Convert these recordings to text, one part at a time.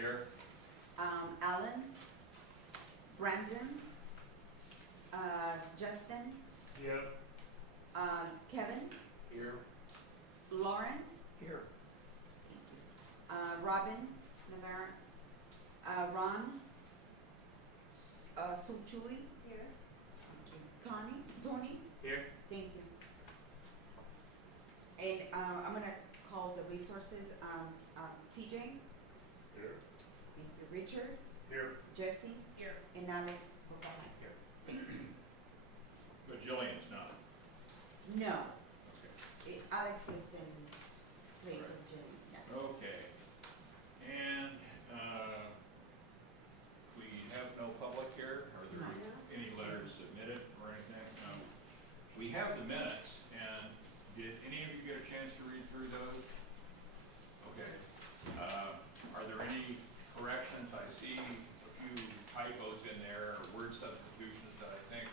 Here. Alan, Brandon, Justin, Here. Kevin, Here. Lawrence, Here. Robin, Navarre, Ron, Suchui. Here. Tony, Here. thank you. And I'm gonna call the resources, TJ, Here. thank you, Richard, Here. Jesse. Here. And Alex Bogart. Here. Thank you. But Jillian's not. No, Okay. Alex is in place of Jillian, yeah. Okay. And, we have no public here. Are there any letters submitted or anything? No. We have the minutes, and did any of you get a chance to read through those? Okay. Are there any corrections? I see a few typos in there, or word substitutions that I think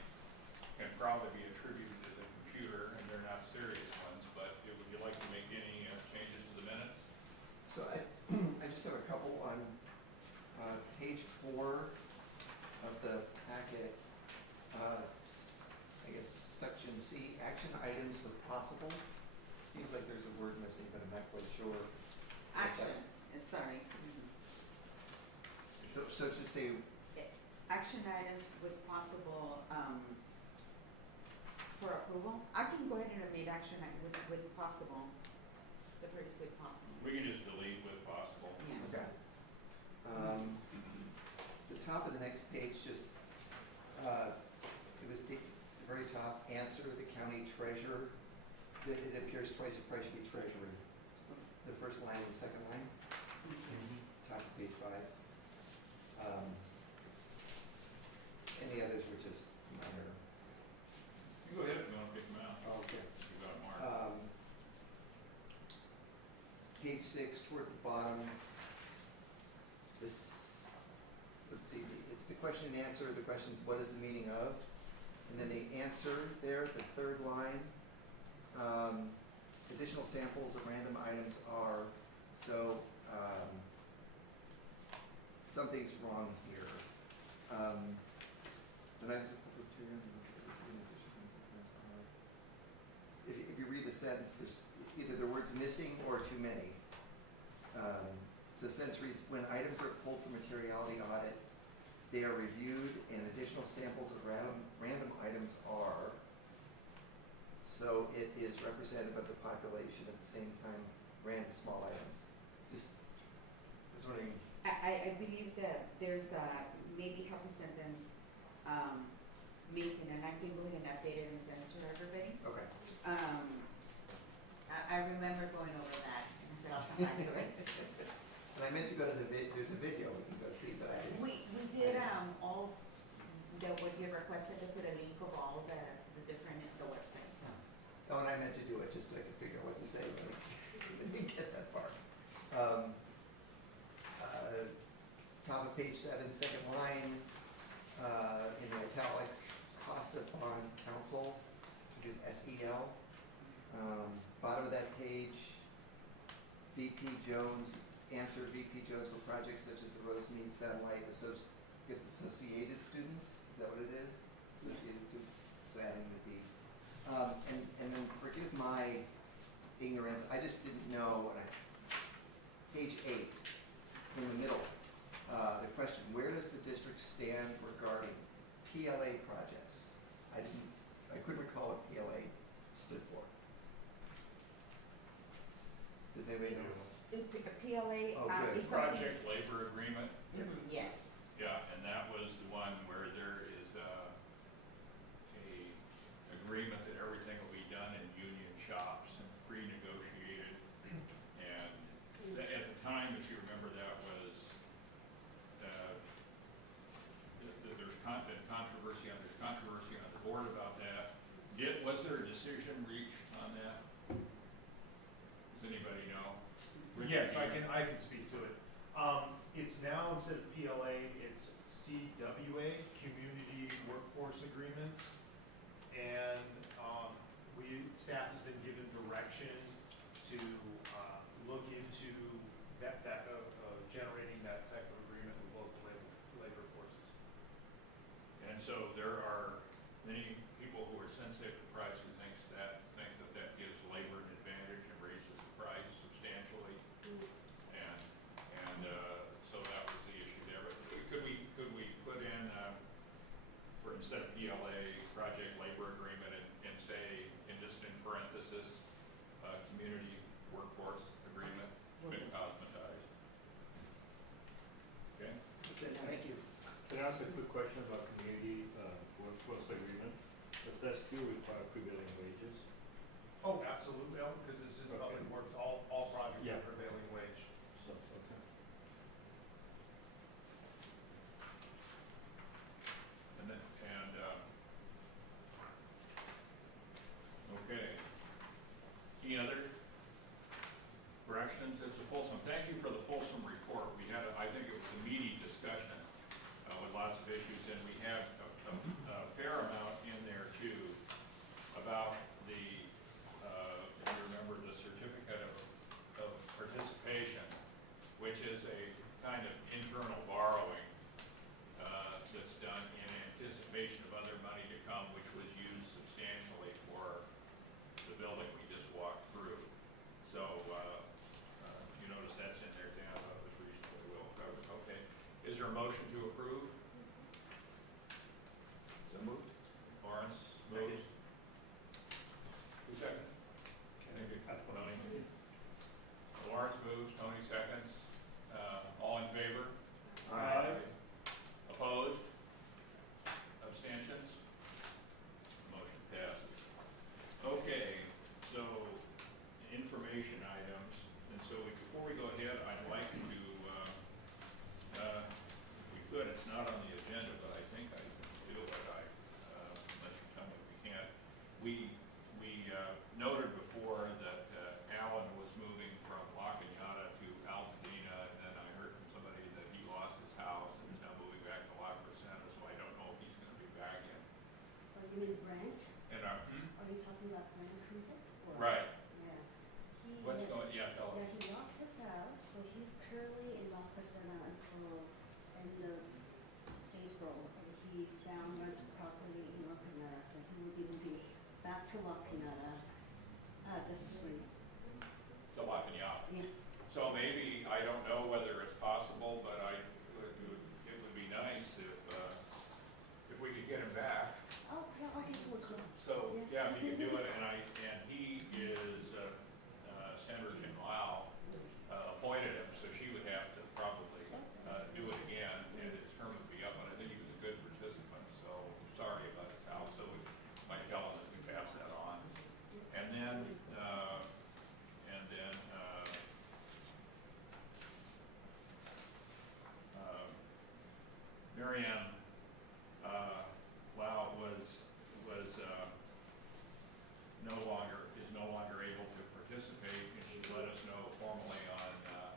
can probably be attributed to the computer, and they're not serious ones, but would you like to make any changes to the minutes? So I just have a couple on page 4 of the packet. I guess section C, action items where possible. Seems like there's a word missing, but I'm not quite sure. Action, sorry. So it should say, Action items with possible, for approval. I can go ahead and omit action with possible, the phrase with possible. We can just delete with possible. Yeah. okay. The top of the next page, just, it was the very top, answer the county treasurer. It appears twice, it probably should be treasurer. The first line and the second line, top of page 5. And the others were just minor. Go ahead if you want to pick them out. Oh, okay. You got them marked. Page 6, towards the bottom, this, let's see, it's the question and answer. The question is, what is the meaning of? And then the answer there, the third line, additional samples of random items are, so something's wrong here. If you read the sentence, there's either the words missing or too many. So the sentence reads, when items are pulled for materiality audit, they are reviewed and additional samples of random items are, so it is representative of the population at the same time, random small items. Just, I was wondering. I believe that there's maybe half a sentence missing, and I can go ahead and update it and send it to everybody. Okay. I remember going over that, and I said I'll come back to it. And I meant to go to there's a video we can go see, but I didn't. We did all what you requested to put a link of all the different websites. So. Oh, and I meant to do it just so I could figure out what to say, but I didn't get that far. Top of page 7, second line, in the italics, cost of bond counsel, which is SEL. Bottom of that page, VP Jones, answer VP Jones for projects such as the Rosemead Satellite Associated Students. Is that what it is? Associated Students. So adding the B. And then forgive my ignorance, I just didn't know, page 8, in the middle, the question, where does the district stand regarding PLA projects? I couldn't recall what PLA stood for. Does anybody know? The PLA Oh, good. is something. Project labor agreement. Yes. Yeah, and that was the one where there is a agreement that everything will be done in union shops and pre-negotiated. And at the time, if you remember, that was there's controversy on the board about that. Was there a decision reached on that? Does anybody know? Yes, I can speak to it. It's now, instead of PLA, it's CWA, Community Workforce Agreements. And staff has been given direction to look into generating that type Can I ask a quick question about community workforce agreement? Does that still require prevailing wages? Oh, absolutely, because this is public Okay. works, all projects Yeah. are prevailing wage. So, okay. And then, okay. Any other corrections? It's a fulsome, thank you for the fulsome report. We had, I think it was a meaty discussion with lots of issues, and we have a fair amount in there too about the, if you remember, the certificate of participation, which is a kind of internal borrowing that's done in anticipation of other money to come, which was used substantially for the building we just walked through. So, you notice that's in there, Dan, that was reasonably well covered. Okay. Is there a motion to approve? So moved. Lawrence moves. Who second? Tony. Lawrence moves, Tony seconds. All in favor? Aye. Opposed? Abstentions? Motion passes. Okay, so information items, and so before we go ahead, I'd like to, if we could, it's not on the agenda, but I think I can do it, unless you tell me we can't. We noted before that Alan was moving from La Cañada to Pasadena, and then I heard from somebody that he lost his house and is now moving back to La Crescenta, so I don't know if he's gonna be back in. Oh, you mean Brent? And, Are you talking about Brent Cruiser? right, Yeah. He what's is- going, yeah, tell us. Yeah, he lost his house, so he's currently in La Crescenta until end of April. And he found rental property in La Cañada, so he will be moving back to La Cañada this spring. To La Cañada. Yes. So maybe, I don't know whether it's possible, but it would be nice if we could get him back. Oh, yeah, I'll get towards you. So, yeah, if he can do it, and he is, Senator Jim Lau appointed him, so she would have to probably do it again, and his term would be up, but I think he was a good participant, so sorry about his house, so we might tell him that we pass that on. And then, Marianne Lau is no longer able to participate, and she let us know formally on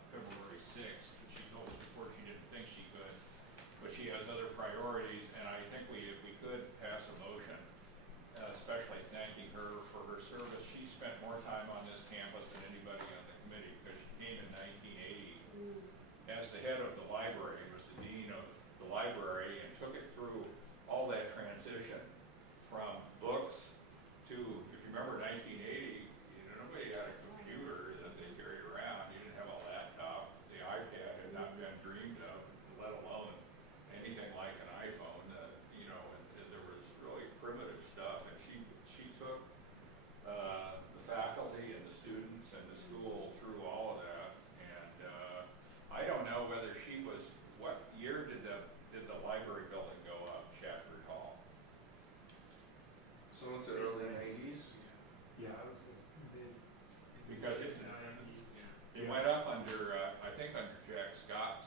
February 6th, that she told us before she didn't think she could, but she has other priorities, and I think if we could pass a motion, especially thanking her for her service. She spent more time on this campus than anybody on the committee, because she came in 1980 as the head of the library, was the dean of the library, and took it through all that transition from books to, if you remember 1980, nobody had a computer that they carried around. You didn't have a laptop. The iPad had not been dreamed of, let alone anything like an iPhone. And there was really primitive stuff, and she took the faculty and the students and the school through all of that. And I don't know whether she was, what year did the library building go up, Shafford Hall? Someone said early 90s. Yeah. Because it went up under, I think under Jack Scott's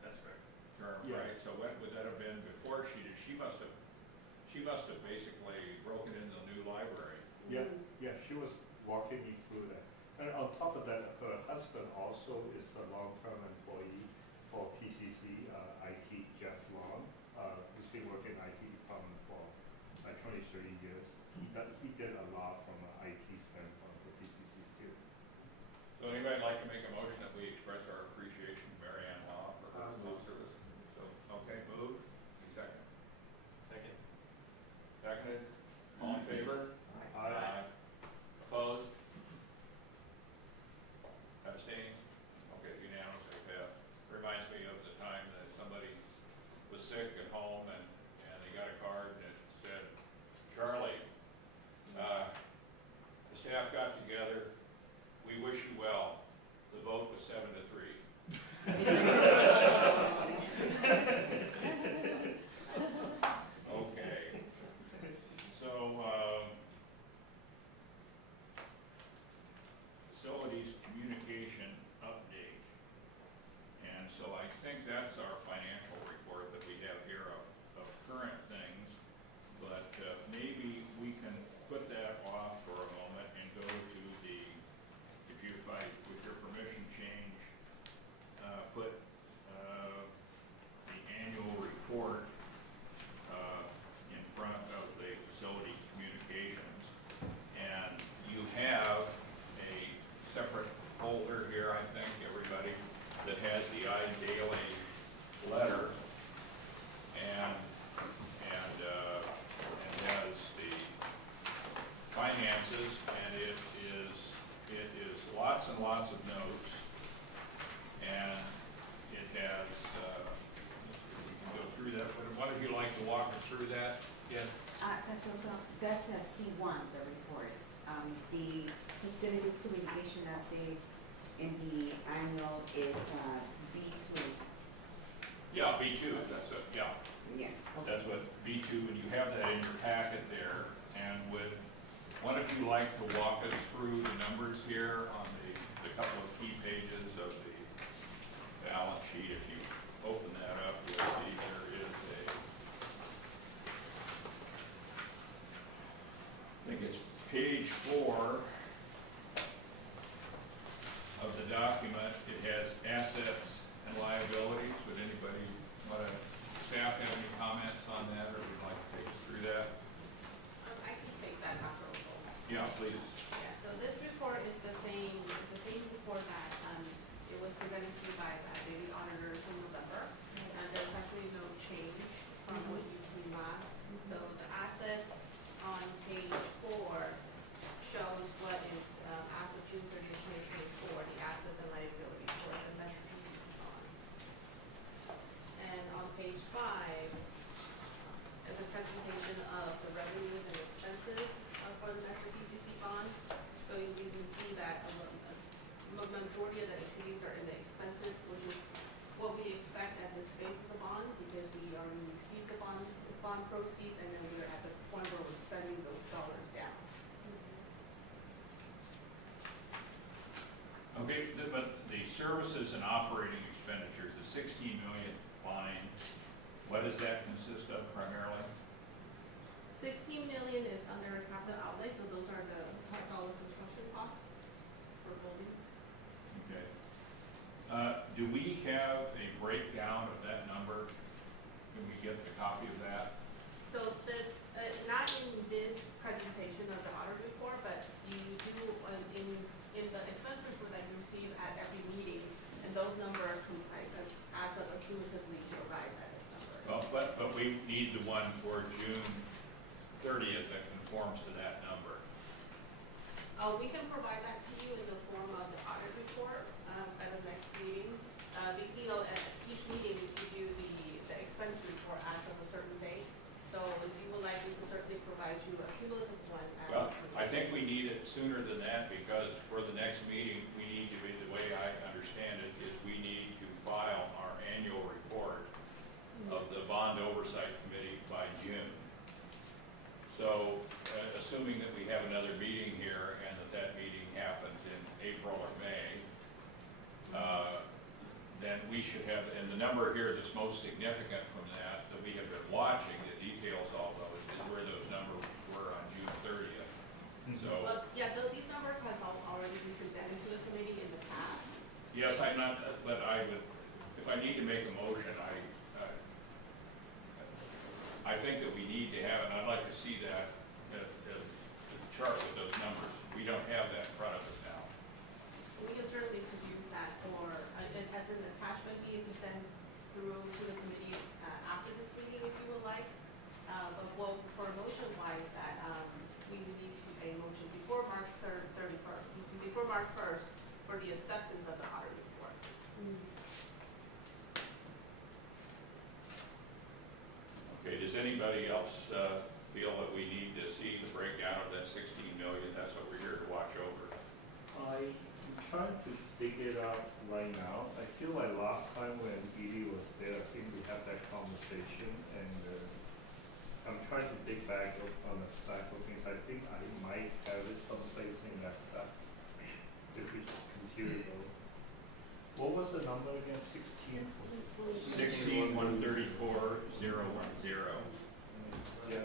That's correct. term, Yeah. right? So when would that have been before she did? She must have basically broken into the new library. Yeah, yeah, she was walking me through that. And on top of that, her husband also is a long-term employee for PCC, IT, Jeff Long. He's been working in IT department for like 20, 30 years. He did a lot from an IT standpoint for PCC too. So anybody like to make a motion that we express our appreciation to Mary Ann Law for her long service? So, okay, move. Second. Second. Seconded. All in favor? Aye. Opposed? Abstains? Okay, unanimously passed. Reminds me of the time that somebody was sick at home and they got a card that said, Charlie, the staff got together, we wish you well. The vote was 7-3. that's our financial report that we have here of current things, but maybe we can put that off for a moment and go to the, if I, with your permission, change, put the annual report in front of the facility communications. And you have a separate folder here, I think, everybody, that has the iDaily letter and has the finances, and it is lots and lots of notes, and it has, we can go through that, but one of you like to walk us through that? Yeah. That's a C1, the report. The facilities communication update in the annual is B2. Yeah, B2, that's it, yeah. Yeah. That's what B2, and you have that in your packet there, and would one of you like to walk us through the numbers here on the couple of key pages of the balance sheet? If you open that up, you'll see there is I think it's page 4 of the document. It has assets and liabilities. Would anybody staff have any comments on that, or would like to take us through that? I can take that, Dr. Ogle. Yeah, please. Yeah, so this report is the same report that, it was presented to you by the auditors in November. And there's actually no change from what you've seen last. So the assets on page 4 shows what is, as of June 30th, 2024, the assets and liabilities for the Metro PCC bond. And on page 5 is a presentation of the revenues and expenses for the Metro PCC bond. So you can see that the majority of the activities are in the expenses, which is what we expect at this phase of the bond, because we already received the bond proceeds, and then we are at the point where we're spending those dollars down. Okay, but the services and operating expenditures, the 16 million line, what does that consist of primarily? 16 million is under capital outlay, so those are the dollar construction costs for buildings. Okay. Do we have a breakdown of that number? Can we get a copy of that? So not in this presentation of the audit report, but you do in the expense report that you receive at every meeting, and those numbers adds up cumulatively to arrive at this number. Well, but we need the one for June 30th that conforms to that number. We can provide that to you in the form of the audit report at the next meeting. At each meeting we give you the expense report as of a certain date. So if you would like, we can certainly provide you a cumulative one. Well, I think we need it sooner than that, because for the next meeting, we need to be, the way I understand it, is we need to file our annual report of the Bond Oversight Committee by June. So, assuming that we have another meeting here and that meeting happens in April or May, then we should have, and the number here that's most significant from that we have been watching, that details all those, is where those numbers were on June 30th. So, yeah, these numbers have already been presented to the committee in the past. yes, I'm not, but I would, if I need to make a motion, I think that we need to have, and I'd like to see that as a chart with those numbers. We don't have that in front of us now. We can certainly produce that for, as an attachment, be to send through to the committee after this meeting if you would like. But for motion wise, that we would need a motion before March 31st, before March 1st, for the acceptance of the audit report. Okay, does anybody else feel that we need to see the breakdown of that 16 million? That's what we're here to watch over. I'm trying to dig it out right now. I feel like last time when Edie was there, I think we had that conversation, and I'm trying to dig back on the stack of things. I think I might have it someplace in that stack. If we just continue though. What was the number again, 16? 16,134,010. Yeah,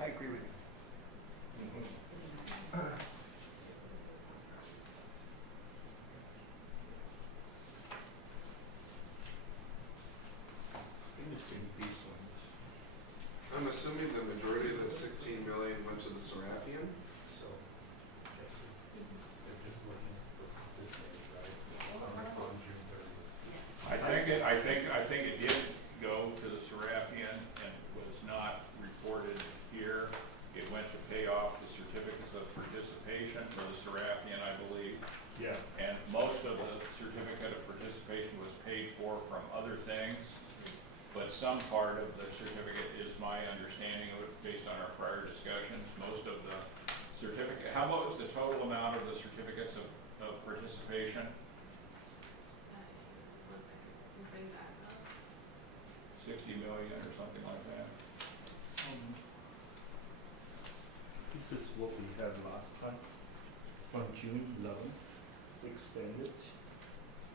I agree with you. I think it's in these ones. I'm assuming the majority of the 16 million went to the Serapian. So, yes, they're just looking for this date, right? On June 30th. I think it did go to the Serapian and was not reported here. It went to pay off the certificates of participation for the Serapian, I believe. Yeah, And most of the certificate of participation was paid for from other things. But some part of the certificate is my understanding of it based on our prior discussions. Most of the certificate, how about was the total amount of the certificates of participation? Just one second, let me bring that up. 60 million or something like that? this is what we had last time, on June 11th, expanded.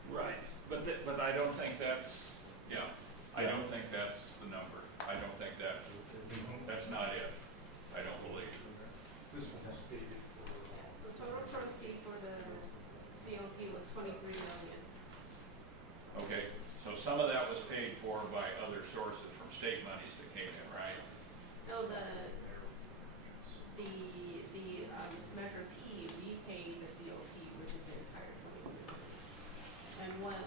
Right. But I don't think that's, yeah, I don't think that's the number. I don't think that's not it. I don't believe. This one has paid for. Yeah, so total proceed for the COP was 23 million. Okay, so some of that was paid for by other sources from state monies that came in, right? No, the Measure P, we paid the COP, which is the entire 20 million. And what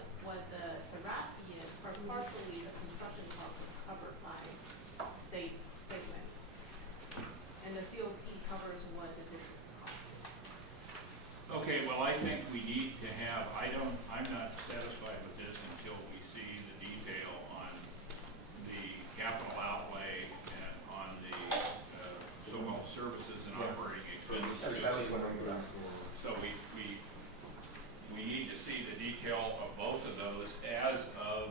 the Serafian, or partially the construction cost was covered by state segment. And the COP covers what the district's cost is. Okay, well, I think we need to have, I'm not satisfied with this until we see the detail on the capital outlay and on the so-called services and Yeah. operating From the expenses. That was what I'm going So we need to see the detail of both of those as of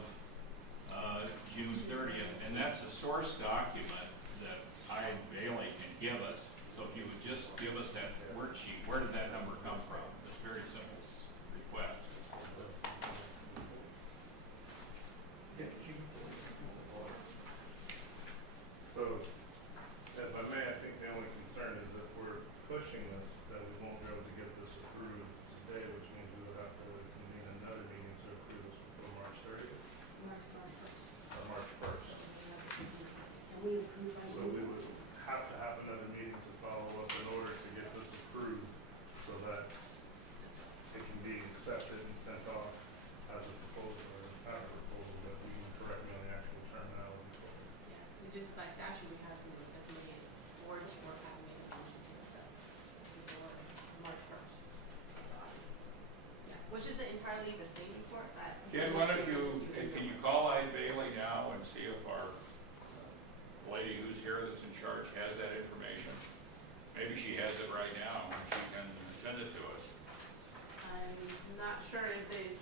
June 30th. And that's a source document that I and Bailey can give us. So if you would just give us that worksheet, where did that number come from? It's a very simple request. So, if I may, I think the only concern is if we're pushing this, that we won't be able to get this approved today, which means we would have to convene another meeting to approve this before March 30th, or March 1st. And we approve by So we would have to have another meeting to follow up in order to get this approved, so that it can be accepted and sent off as a proposal or a counter proposal that we can correct me on the actual terminology. Yeah, we just by statute, we have to make it board or have to make a motion to accept before March 1st. Yeah, which is entirely the same report that. Ken, why don't you, can you call Ida Bailey now and see if our lady who's here that's in charge has that information? Maybe she has it right now and she can send it to us. I'm not sure if they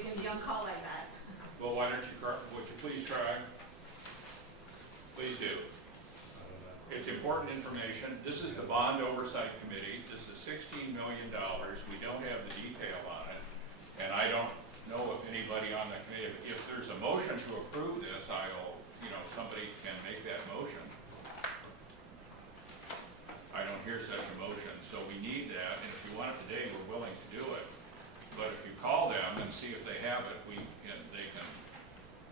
can be on call like that. Well, why don't you, would you please try? Please do. It's important information. This is the Bond Oversight Committee. This is $16 million. We don't have the detail on it. And I don't know if anybody on the committee, if there's a motion to approve this, somebody can make that motion. I don't hear such a motion, so we need that, and if you want it today, we're willing to do it. But if you call them and see if they have it,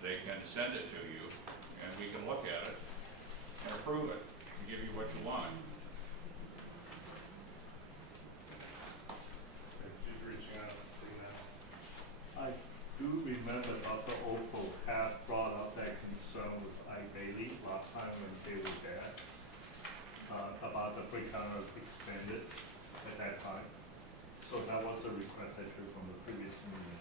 they can send it to you, and we can look at it and approve it, and give you what you want. She's reaching out to see now. I do remember Dr. Opal had brought up that concern with Bailey last time when they were there, about the breakdown expanded at that time. So that was a request actually from the previous meeting.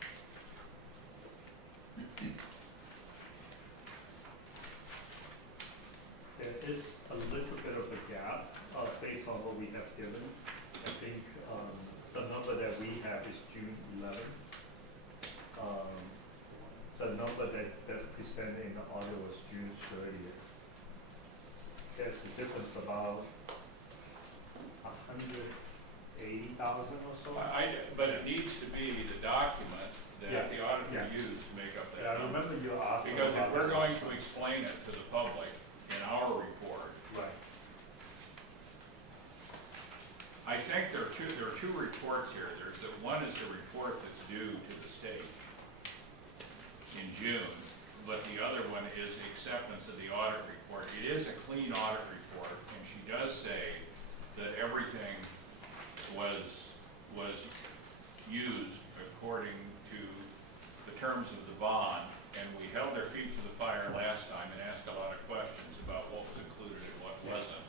There is a little bit of a gap, based on what we have given. I think, the number that we have is June 11th. The number that's presented in the audio was June 30th. There's a difference about 100 80,000 or so. But it needs to be the document Yeah, that the auditor yeah. used to make up Yeah, I that number. remember you asked Because if about we're that. going to explain it to the public in our report, Right, I think there are two reports here. One is the report that's due to the state in June, but the other one is the acceptance of the audit report. It is a clean audit report, and she does say that everything was used according to the terms of the bond, and we held their feet to the fire last time and asked a lot of questions about what was included and what wasn't.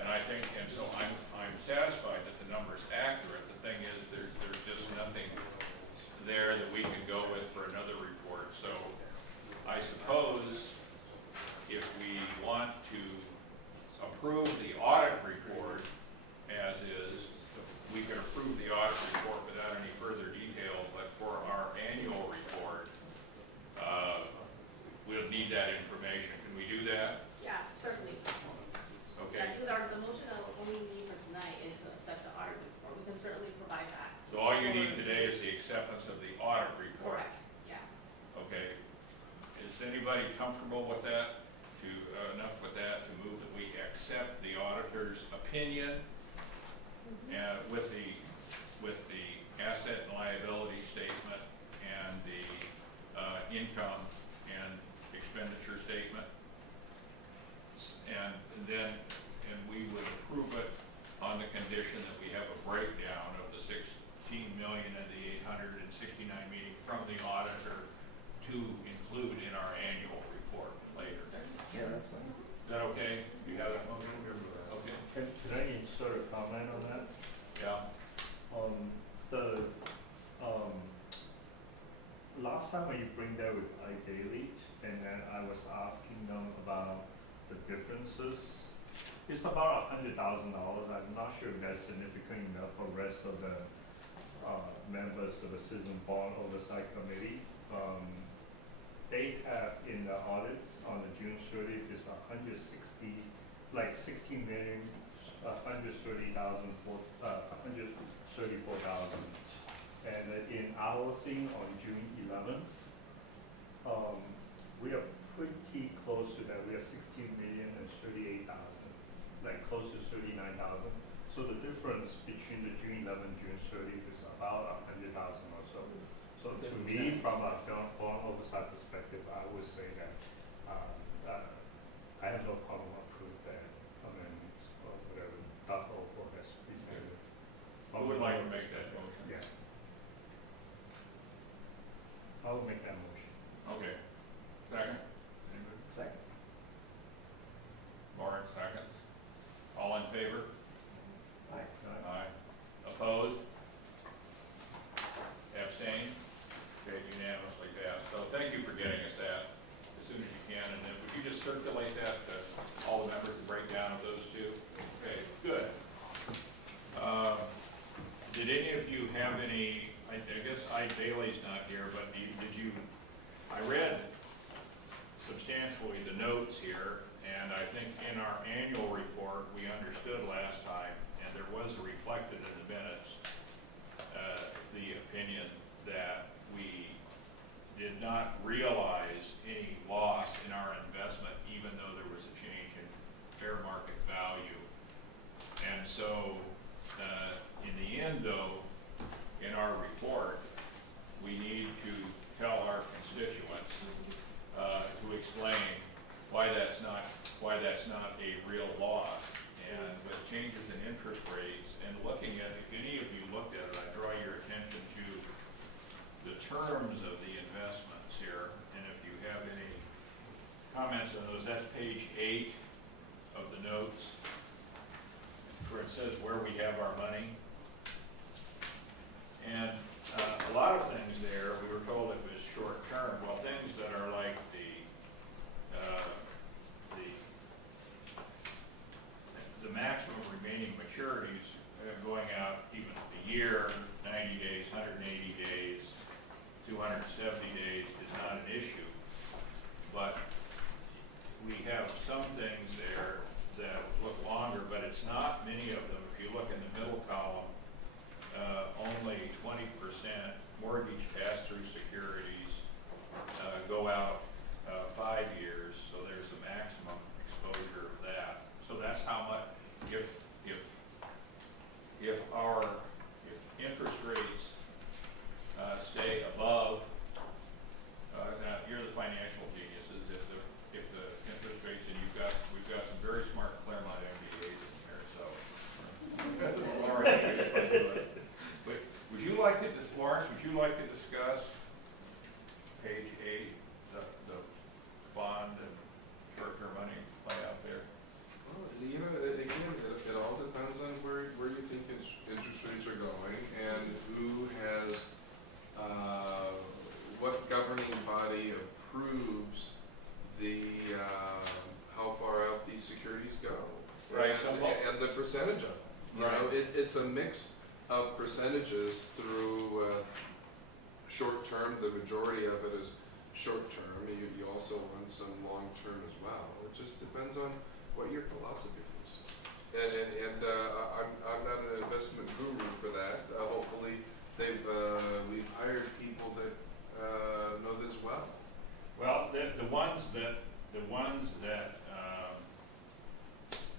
And I think, and so I'm satisfied that the number's accurate. The thing is, there's just nothing there that we can go with for another report. So I suppose if we want to approve the audit report as is, we can approve the audit report without any further detail, but for our annual report, we'll need that information. Can we do that? Yeah, certainly. Okay. Yeah, the motion that we need for tonight is to accept the audit report. We can certainly provide that. So all you need today is the acceptance of the audit report. Correct, yeah. Okay. Is anybody comfortable with that, enough with that to move that we accept the auditor's opinion and with the asset and liability statement and the income and expenditure statement? And then, we would approve it on the condition that we have a breakdown of the 16 million and the 869 meeting from the auditor to include in our annual report later. Yeah, that's fine. Is that okay? You have that motion? Okay. can I insert a comment on that? Yeah. Last time when you bring that with iDaily, and then I was asking them about the differences. It's about $100,000. I'm not sure if that's significant enough for the rest of the members of the Citizen Bond Oversight Committee. They have in the audit on the June 30th is 16 million, 134,000. And in our thing on June 11th, we are pretty close to that. We are 16,038,000, like close to 39,000. So the difference between the June 11th and June 30th is about 100,000 or so. So to me, from a bond oversight perspective, I would say that I have no problem approving that amendment or whatever .04 has presented. Who would like to make that motion? Yeah. I will make that motion. Okay. Second? Anybody? Second. Lawrence, seconds. All in favor? Aye. Aye. Opposed? Abstained? Okay, unanimously passed. So thank you for getting us that as soon as you can, and then would you just circulate that to all the members, the breakdown of those two? Okay, good. Did any of you have any, I guess Bailey's not here, but did you, I read substantially the notes here, and I think in our annual report, we understood last time, and there was reflected in the minutes, the opinion that we did not realize any loss in our investment, even though there was a change in fair market value. And so, in the end though, in our report, we need to tell our constituents, to explain why that's not a real loss. And with changes in interest rates and looking at, if any of you looked at it, I draw your attention to the terms of the investments here. And if you have any comments on those, that's page 8 of the notes, where it says where we have our money. And a lot of things there, we were told it was short term. Well, things that are like the maximum remaining maturities going out even a year, 90 days, 180 days, 270 days is not an issue. But we have some things there that look longer, but it's not many of them. If you look in the middle column, 5 years, so there's a maximum exposure of that. So that's how much, if interest rates stay above, now you're the financial geniuses, if the interest rates, and we've got some very smart Claremont MBAs in here, so. Laura, you can explain to us. But would you like to, Lawrence, would you like to discuss page 8, the bond and short-term money layout there? Well, you know, again, it all depends on where you think interest rates are going and who has, what governing body approves the, how far out these securities go. Right, And the percentage of it. You know, it's a mix of percentages through, short term, the majority of it is short term. You also want some long term as well. It just depends on what your philosophy is. I'm not an investment guru for that. Hopefully we've hired people that know this well. Well, the ones that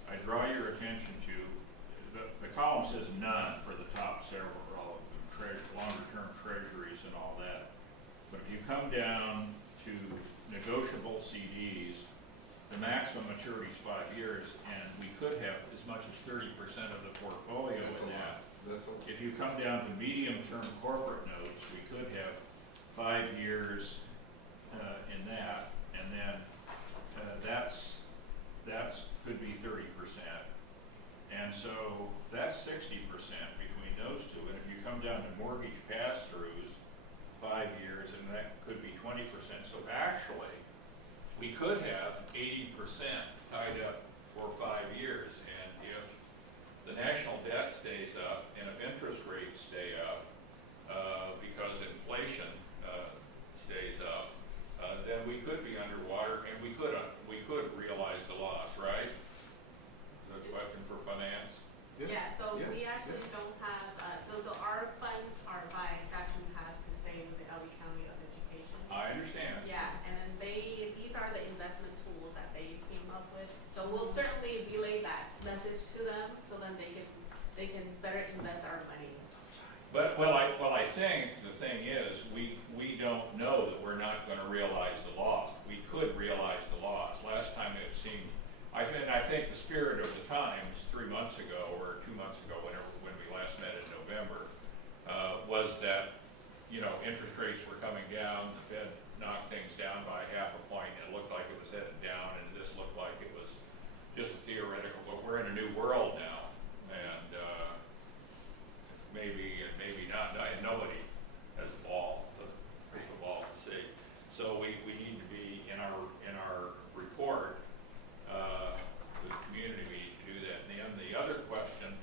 I draw your attention to, the column says none for the top several of them, longer-term treasuries and all that. But if you come down to negotiable CDs, the maximum maturity is 5 years, and we could have as much as 30% of the portfolio That's in a that. lot. That's a lot. If you come down to medium-term corporate notes, we could have 5 years in that, and then that's could be 30%. And so that's 60% between those two. And if you come down to mortgage pass-throughs, 5 years, and that could be 20%. So actually, we could have 80% tied up for 5 years. And if the national debt stays up, and if interest rates stay up, because inflation stays up, then we could be underwater, and we could realize the loss, right? The question for finance. Yeah, so Yeah, we actually don't have, so our funds are by statute has to stay with the LA County of Education. I understand. Yeah, and then these are the investment tools that they came up with. So we'll certainly relay that message to them, so then they can better invest our money. But, I think the thing is, we don't know that we're not gonna realize the loss. We could realize the loss. Last time it seemed, I think the spirit of the times 3 months ago, or 2 months ago, when we last met in November, was that, you know, interest rates were coming down, the Fed knocked things down by 0.5 point, and it looked like it was headed down, and this looked like it was just a theoretical, but we're in a new world now, and maybe not, and nobody has a crystal ball to see. So we need to be, in our report, the community, we need to do that. And then the other question,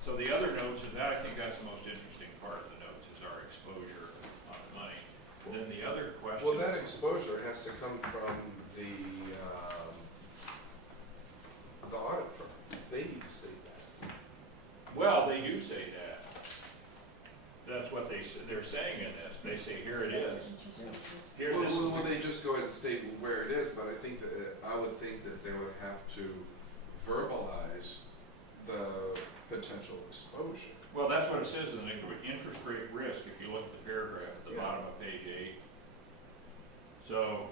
so the other notes, and that, I think that's the most interesting part of the notes, is our exposure on the money. And then the other question. Well, that exposure has to come from the audit firm. They need to state that. Well, they do say that. That's what they're saying in this. They say, here it is. Here, this is Well, the- they just go ahead and state where it is, but I would think that they would have to verbalize the potential exposure. Well, that's what it says in the interest rate risk, if you look at the paragraph at the Yeah. bottom of page 8. So,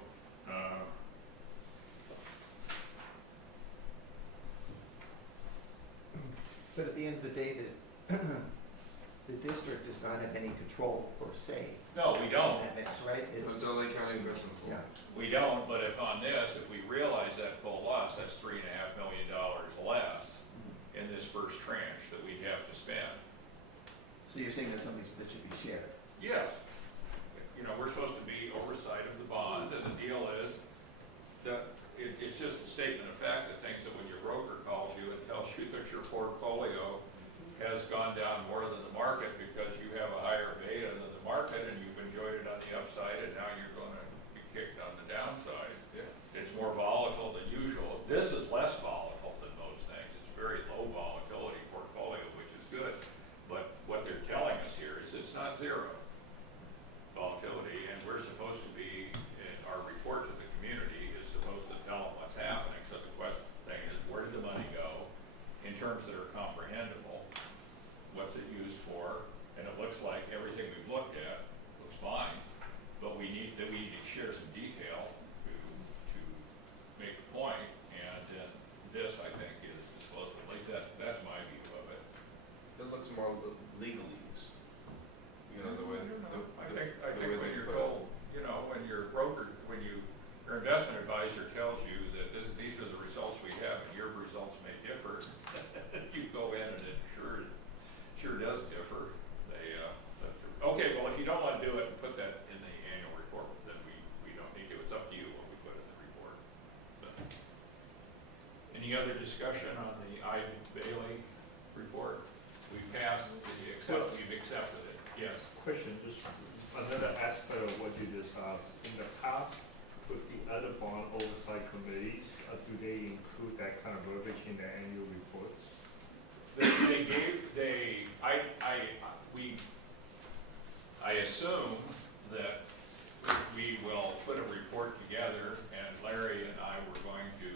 But at the end of the day, the district does not have any control per se no, we in don't. that mix, right? It's LA County Investment Pool. Yeah, We don't, but if on this, if we realize that full loss, that's $3.5 million less in this first tranche that we have to spend. so you're saying that's something that should be shared? Yes. You know, we're supposed to be oversight of the bond, and the deal is that it's just a statement of fact that thinks that when your broker calls you and tells you that your portfolio has gone down more than the market because you have a higher beta than the market and you've enjoyed it on the upside and now you're gonna be kicked on the downside. Yeah. It's more volatile than usual. This is less volatile than most things. It's very low volatility portfolio, which is good. But what they're telling us here is it's not zero volatility, and we're supposed to be other discussion on the I. Bailey report? We passed, we've accepted it, yes. Question, just another aspect of what you just asked. In the past, with the other bond oversight committees, do they include that kind of verbiage in their annual reports? I assume that we will put a report together, and Larry and I were going to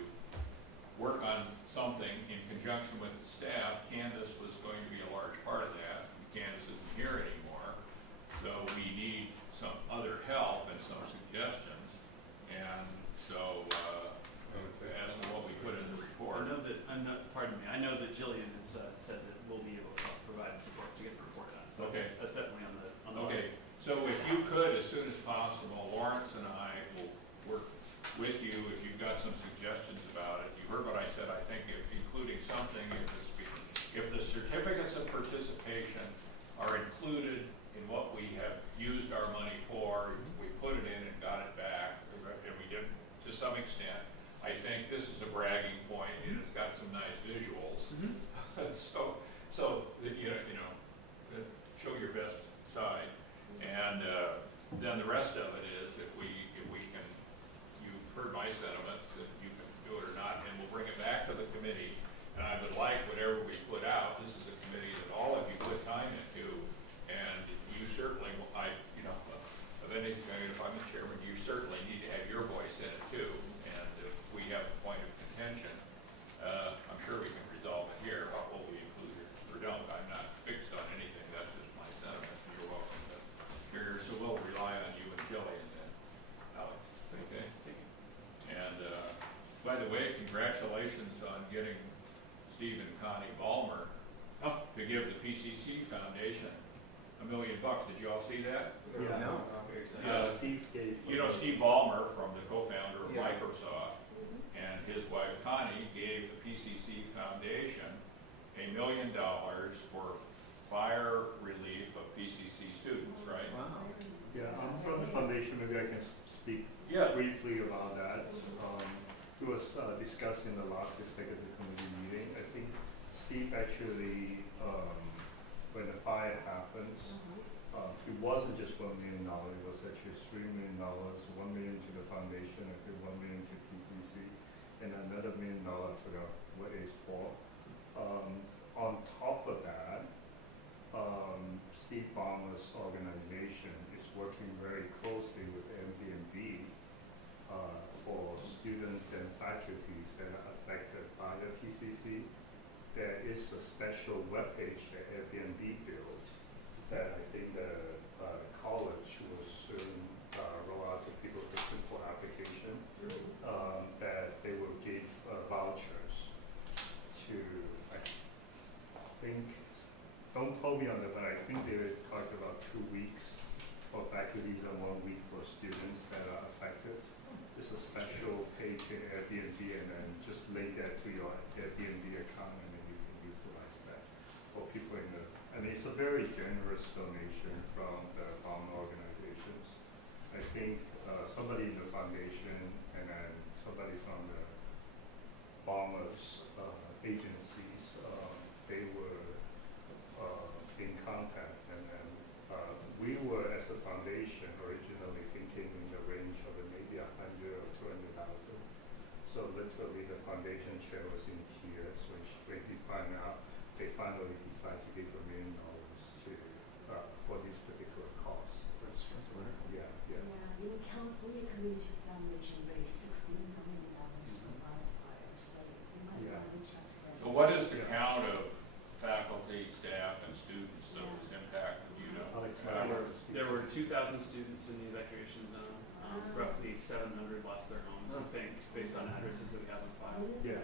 work on something in conjunction with the staff. Candace was going to be a large part of that. Candace isn't here anymore, so we need some other help and some suggestions. And so, as to what we put in the report. I know that Jillian has said that we'll be able to provide support to get the report done. So Okay. that's definitely on the. Okay, so if you could, as soon as possible, Lawrence and I will work with you if you've got some suggestions about it. You heard what I said, I think, including something, if the certificates of participation are included in what we have used our money for, we put it in and got it back, and we did to some extent, I think this is a bragging point, and it's got some nice visuals. So that, you know, show your best side. And then the rest of it is, if we can, you've heard my sentiments, if you can do it or not, and we'll bring it back to the committee. And I would like whatever we put out, this is a committee that all of you put time into, and you certainly, of anything, if I'm the chairman, you certainly need to have your voice in it too. And if we have a point of contention, I'm sure we can resolve it here, what will we include or don't. I'm not fixed on anything, that's just my sentiment. You're welcome to hear, so we'll rely on you and Jillian then, Alex, okay? And, by the way, congratulations on getting Steve and Connie Ballmer to give the PCC Foundation $1 million. Did you all see that? Yeah. No. Very excited. Steve gave. You know Steve Ballmer, from the co-founder of Yeah. Microsoft, and his wife Connie gave the PCC Foundation $1 million for fire relief of PCC students, right? Wow. Yeah, I'm from the foundation, maybe I can speak Yeah. briefly about that. It was discussed in the last executive committee meeting. I think Steve actually, when the fire happens, it wasn't just $1 million, it was actually $3 million, $1 million to the foundation, I think $1 million to PCC, and another $1 million, I forgot what it's for. On top of that, Steve Ballmer's organization is working very closely with Airbnb for students and faculties that are affected by the PCC. There is a special webpage that Airbnb built that I think the college will soon roll out to people with simple application, that they will give vouchers to, I think, don't quote me on that, but I think they were talking about 2 weeks for faculties and 1 week for students that are affected. It's a special page in Airbnb, and then just link that to your Airbnb account, and then you can utilize that for people in the, and it's a very generous donation from the Ballmer organizations. I think somebody in the foundation and then somebody from the Ballmer's agencies, they were in contact, and then we were, as a foundation, originally thinking in the range of maybe 100 or 200,000. So literally, the foundation chair was in tears when he found out they finally decided to give $1 million to for this particular cause. That's wonderful. Yeah. The California Community Foundation raised $16 million for wildfires, so you might Yeah. want to reach out to them. So what is the count of faculty, staff, and students that was impacted, you know? Alex, There were 2,000 students in the evacuation zone. Roughly 700 lost their homes, I think, based on addresses that we have on file. Yeah.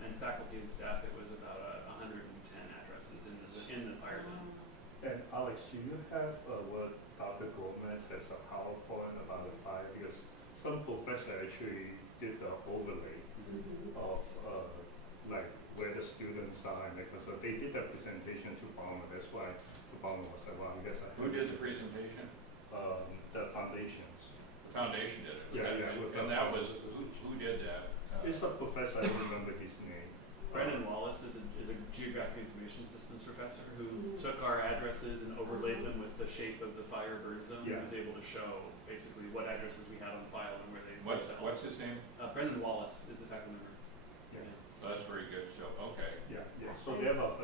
And faculty and staff, it was about 110 addresses in the fire zone. And Alex, do you have what Dr. Gomez has a PowerPoint about the fire? Because some professor actually did the overlay of like where the students are, and because they did that presentation to Ballmer. That's why Ballmer was like, wow, you guys are. Who did the presentation? The foundations. The foundation did it. Yeah. And that was, who did that? It's a professor, I don't remember his name. Brendan Wallace is a geographic information systems professor who Mhm. took our addresses and overlaid them with the shape of the fire burn zone. Yeah. He was able to show basically what addresses we had on file and where they What's, moved out. what's his name? Brendan Wallace is the faculty member. Yeah. That's very good, so, okay. Yeah, so they have a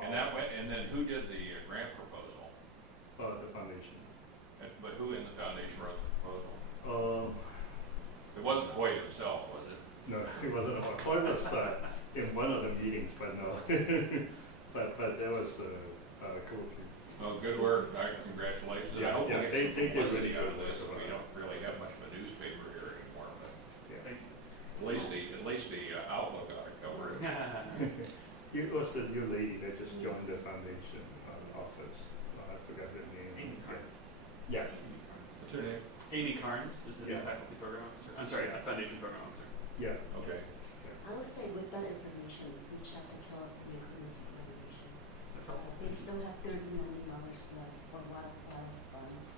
And that went, and then who did the grant proposal? the foundation. But who in the foundation wrote the proposal? Um, It wasn't Hoyt himself, was it? no, it wasn't, I was, in one of the meetings, but no. But there was, a couple people. Well, good work, congratulations. And I Yeah, hope we yeah, get they some did publicity really out of good this. work We about don't really have much of a newspaper here anymore, but Yeah. Thank you. at least the outlook ought to cover it. It was the new lady that just joined the foundation office. I forgot her name. Amy Carnes. Yeah. What's her name? Amy Carnes is the new Yeah. faculty program officer. I'm sorry, foundation program officer. Yeah. Okay. I would say with that information, reach out to California Community Foundation. That's helpful. They still have $30 million left for wildfire funds.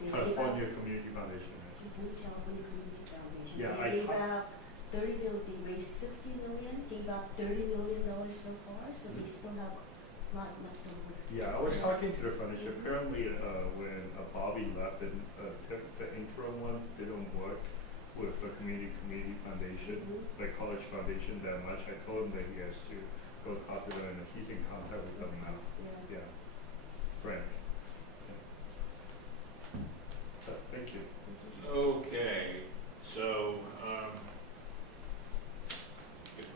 They gave California out, Community Foundation. California Community Foundation. Yeah, They I gave talked- out 30 million, they raised 60 million, gave out $30 million so far, so they still have a lot left over. Yeah, I was talking to the foundation. Apparently, when Bobby left, the interim one didn't work with the community foundation, the college foundation that much. I told him that he has to go talk to them, and he's in contact with them now. Yeah. Yeah, Frank. Yeah. So, thank you. Okay, so, good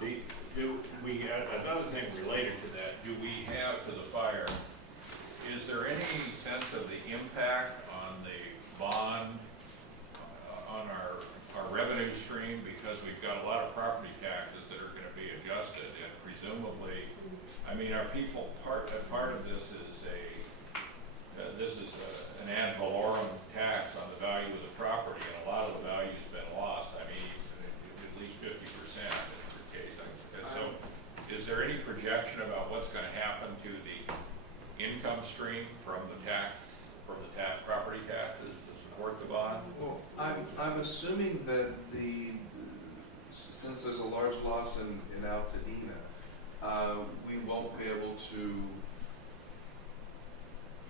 money. Another thing related to that, do we have to the fire, is there any sense of the impact on the bond, on our revenue stream? Because we've got a lot of property taxes that are gonna be adjusted, and presumably, I mean, our people, part of this is an ad valorem tax on the value of the property, and a lot of the value's been lost. I mean, at least 50% in the case. So, is there any projection about what's gonna happen to the income stream from the property taxes to support the bond? Well, I'm assuming that since there's a large loss in Altadena, we won't be able to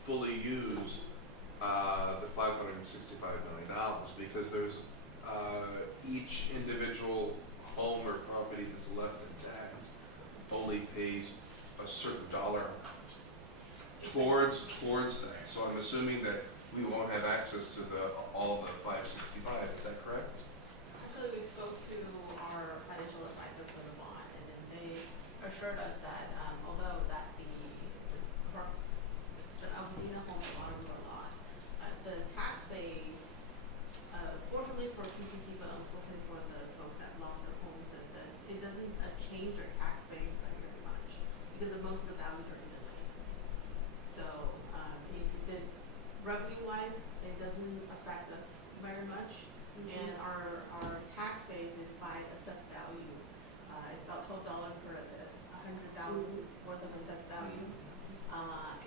fully use the $565 million because there's each individual home or property that's left intact only pays a certain dollar amount towards that. So I'm assuming that we won't have access to all the 565. Is that correct? Actually, we spoke to our financial advisor for the bond, and then they assured us that, although that the Alvina home belongs to a lot, the tax base, fortunately for PCC, but unfortunately for the folks that lost their homes, that it doesn't change their tax base very much, because most of the values are in the land. So, revenue-wise, it doesn't affect us very much. And our tax base is by assessed value. It's about $12 per 100,000 worth of assessed value.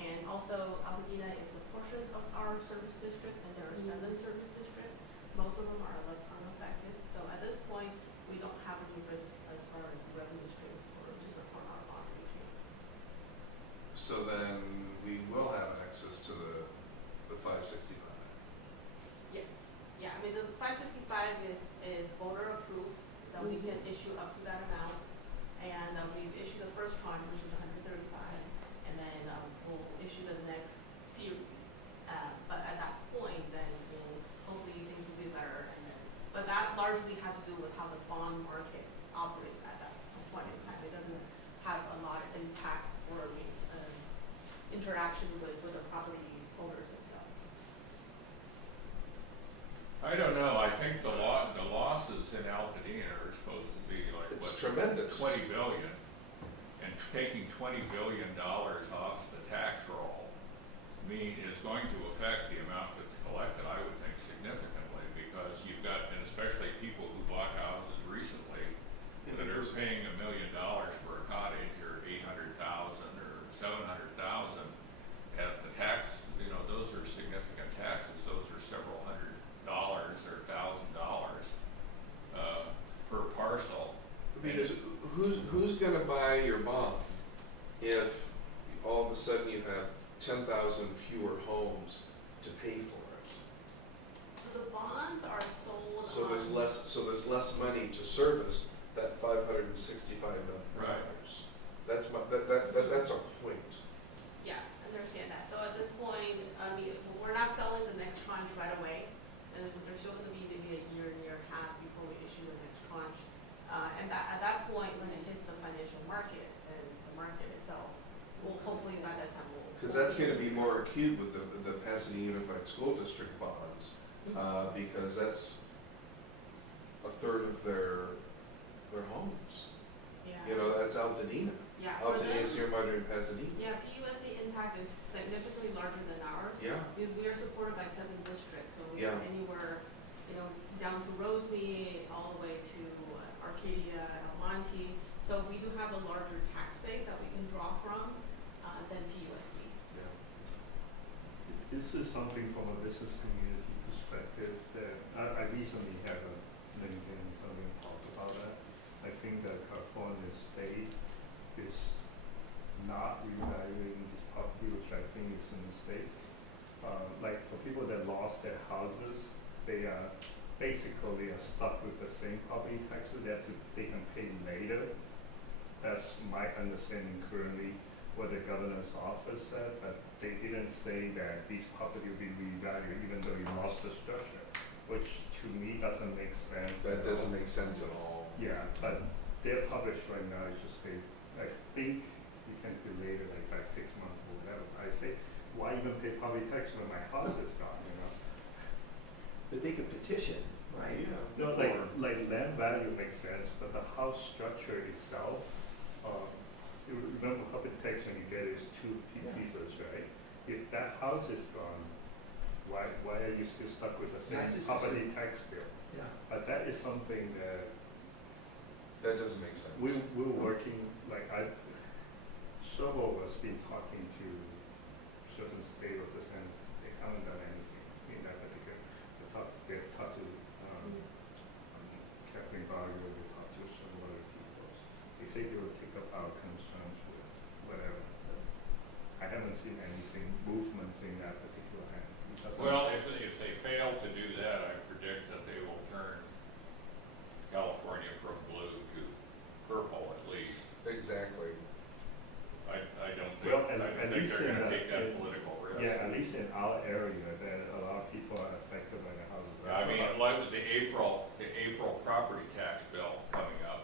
And also, Altadena is a portion of our service district, and there are 7 service districts. Most of them are like unaffected. So at this point, we don't have any risk as far as revenue stream to support our bond repayment. So then we will have access to the 565. Yes. Yeah, I mean, the 565 is voter approved, that we can issue up to that amount. And we've issued the first tranche, which is 135, and then we'll issue the next series. But at that point, then hopefully things will be better. But that largely had to do with how the bond market operates at that point in time. It doesn't have a lot of impact or interaction with the property owners themselves. I don't know, I think the losses in Altadena are supposed to be like, It's what, tremendous. 20 billion, and taking $20 billion off the tax roll, is going to affect the amount that's collected, I would think, significantly, because you've got, and especially people who bought houses recently, that are paying $1 million for a cottage, or 800,000, or 700,000, at the tax, those are significant taxes, those are several $100s or $1,000. So there's less money to service that $565 million. Right. That's our point. Yeah, understand that. So at this point, I mean, we're not selling the next tranche right away, and there's still gonna be maybe a year and a half before we issue the next tranche. And at that point, when it hits the financial market and the market itself, well, hopefully by that time we'll. Because that's gonna be more acute with the Pasadena Unified School District bonds, because that's a third of their homes. Yeah. You know, that's Altanina. Yeah, for them, Altanina, Sierra Madre, and Pasadena. yeah, PUSD impact is significantly larger than ours. Yeah, Because we are supported by 7 districts, so we're Yeah. anywhere, down to Rosemead, all the way to Arcadia, El Monte. So we do have a larger tax base that we can draw from than PUSD. yeah. This is something from a business community perspective that I recently had a LinkedIn something talk about that. I think that California State is not reevaluating this property, which I think is a mistake. Like for people that lost their houses, they are basically stuck with the same property tax that they can pay later. That's my understanding currently what the governor's office said, but they didn't say that these property will be revalued even though you lost the structure, which to me doesn't make sense. That doesn't make sense at all. Yeah, but they're published right now, it's just I think you can delay it like by 6 months or whatever. I say, why even pay property tax when my house is gone, you know? But they could petition, right? No, like land value makes sense, but the house structure itself, you remember property tax when you get it is two Yeah. pieces, right? If that house is gone, why are you still stuck with the Yeah, same just property tax bill? Yeah. But that is something that That doesn't make sense. we're working, like several of us been talking to certain state representatives, they haven't done anything in that particular, they've talked to Kathleen Barger, they talked to some other people. They say they will take up our concerns with whatever. I haven't seen anything, movements in that particular hand. Well, if they fail to do that, I predict that they will turn California from blue to purple at least. Exactly. I don't think, Well, I at don't think least they're in gonna the- take that political risk. Yeah, at least in our area, that a lot of people are affected by the houses. I mean, like with the April property tax bill coming up,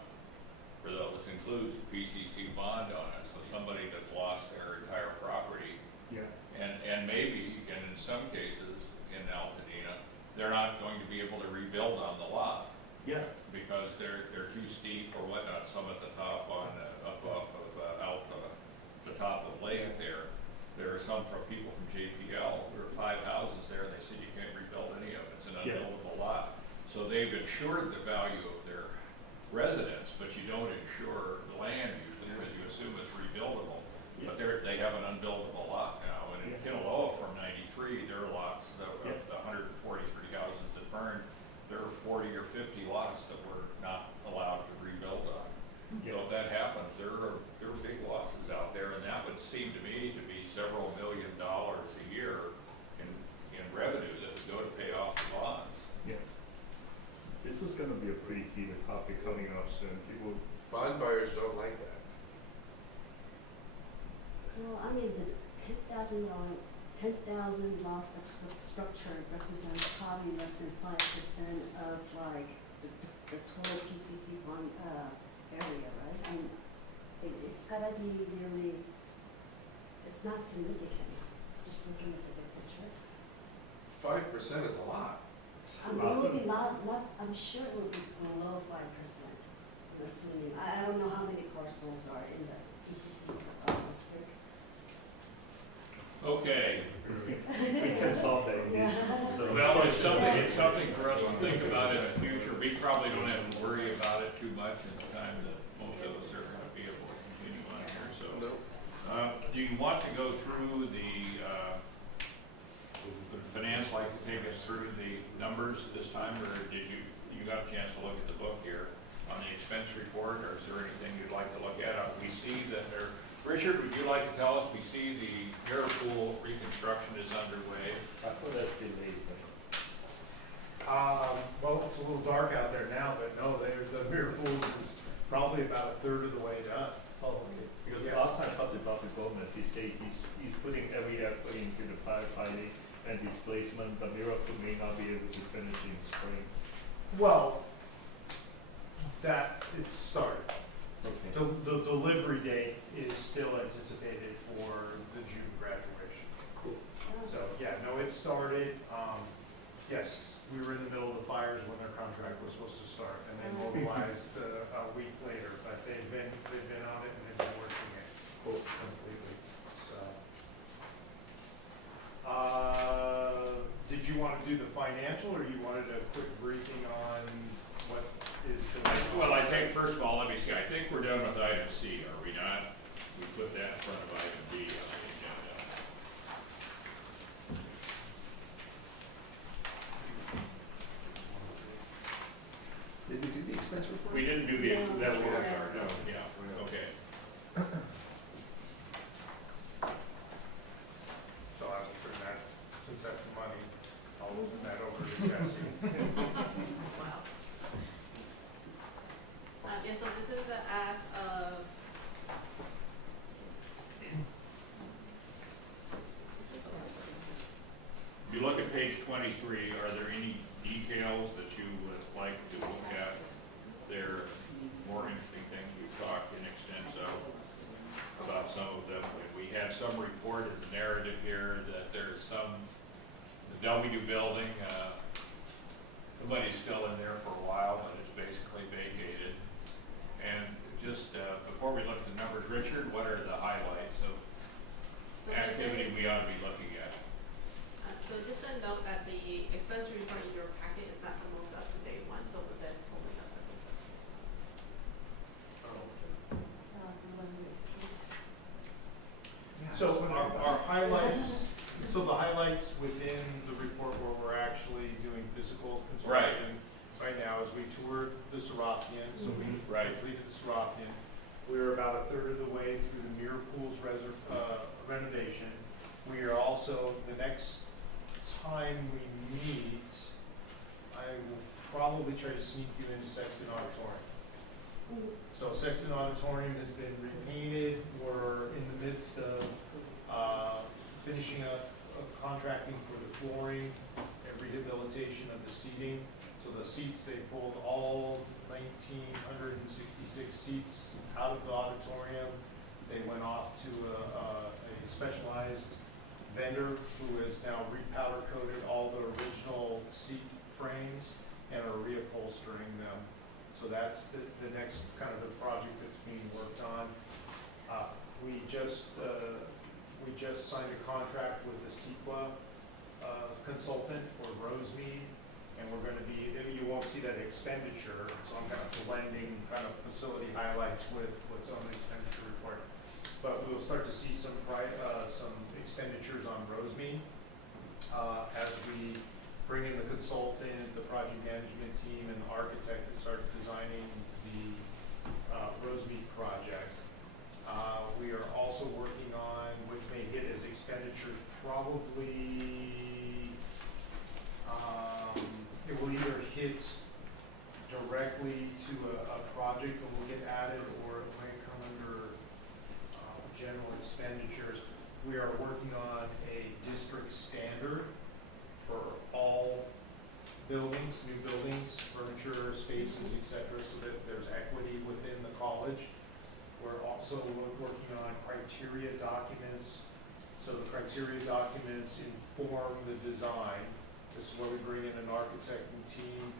for those includes the PCC bond on it, so somebody that's lost their entire property, Yeah, and maybe, and in some cases in Altadena, they're not going to be able to rebuild on the lot, yeah, because they're too steep or whatnot, some at the top up off of, out the top of Lake there. There are some from people from JPL, there are 5 houses there, and they said you can't rebuild any of it, it's an Yeah. unbuildable lot. So they've insured the value of their residence, but you don't insure the land usually, because you assume it's rebuildable. Yeah. But they have an unbuildable lot now, and in Yeah. Kinaloa from '93, there are lots that, Yeah. of the 143 houses that burned, there were 40 or 50 lots that were not allowed to rebuild on. yeah. So if that happens, there are big losses out there, and that would seem to me to be several $1 million a year in revenue that would go to pay off the bonds. Yeah. This is gonna be a pretty heated topic coming up soon. People, Bond buyers don't like that. Well, I mean, the $10,000 loss of structure represents probably less than 5% of like the total PCC bond area, right? I mean, it's gotta be really, it's not significant, just looking at the big picture. 5% is a lot. It will be I'm sure it will be below 5%, I'm assuming. I don't know how many parcels are in the PCC district. Okay, we can solve that in this. So well, it's something for us to think about in the future. We probably don't have to worry about it too much in the time that most of us are gonna be able to continue on here, so. No. Do you want to go through would finance like to take us through the numbers this time, or did you got a chance to look at the book here on the expense report, or is there anything you'd like to look at? We see that Richard, would you like to tell us, we see the air pool reconstruction is underway. I thought that's delayed, but Well, so little dark out there now, but no, the mirror pools is probably about a third of the way done. Oh, okay. Because Yeah. last time I talked to Dr. Gomez, he said he's putting every effort into the firefighting and displacement, but Miracle may not be able to finish in spring. Well, that, it started. Okay. The delivery date is still anticipated for the June graduation. Cool. So, yeah, no, it started, yes, we were in the middle of the fires when their contract was supposed to start, and they mobilized a week later, but they've been on it and they've been working it Cool. completely, so. Did you wanna do the financial, or you wanted a quick briefing on what is going on? Well, I think, first of all, let me see, I think we're done with item C, are we not? We put that in front of item D on the agenda. Did we do the expense report? We didn't do the, No. that's what we No. are, no, yeah, okay. So I will turn that, since that's money, I'll turn that over to Jesse. Wow. Yeah, so this is the as of. If you look at page 23, are there any details that you would like to look at? There are more interesting things. We've talked in extenso about some of them. We had some report in the narrative here that there's some, the W building, somebody's still in there for a while, but it's basically vacated. And just before we look at the numbers, Richard, what are the highlights of So activity we ought to be looking at? So just a note that the expense report in your packet is not the most up-to-date one, so that's pulling up the most up-to-date. November 18th. So our highlights, so the highlights within the report where we're actually doing physical construction right now is we toured the Seraphian, so we've Right. completed the Seraphian. We're about a third of the way through the Mirror Pools renovation. We are also, the next time we meet, I will probably try to sneak you into Sexton Auditorium. So Sexton Auditorium has been repainted, we're in the midst of, finishing up contracting for the flooring and rehabilitation of the seating. So the seats, they pulled all 1,966 seats out of the auditorium. They went off to a specialized vendor who has now repowder coated all the original seat frames and are reupholstering them. So that's the next kind of the project that's being worked on. We just signed a contract with the CEQA consultant for Rosemead, and we're gonna be, you won't see that expenditure, so I'm kind of blending kind of facility highlights with what's on the expenditure report. But we'll start to see some expenditures on Rosemead, as we bring in the consultant, the project management team, and the architect to start designing the Rosemead project. We are also working on, which may hit as expenditures probably, it will either hit directly to a project that will get added, or it might come under general expenditures. We are working on a district standard for all buildings, new buildings, furniture, spaces, et cetera, so that there's equity within the college. We're also working on criteria documents, so the criteria documents inform the design. This is where we bring in an architect and team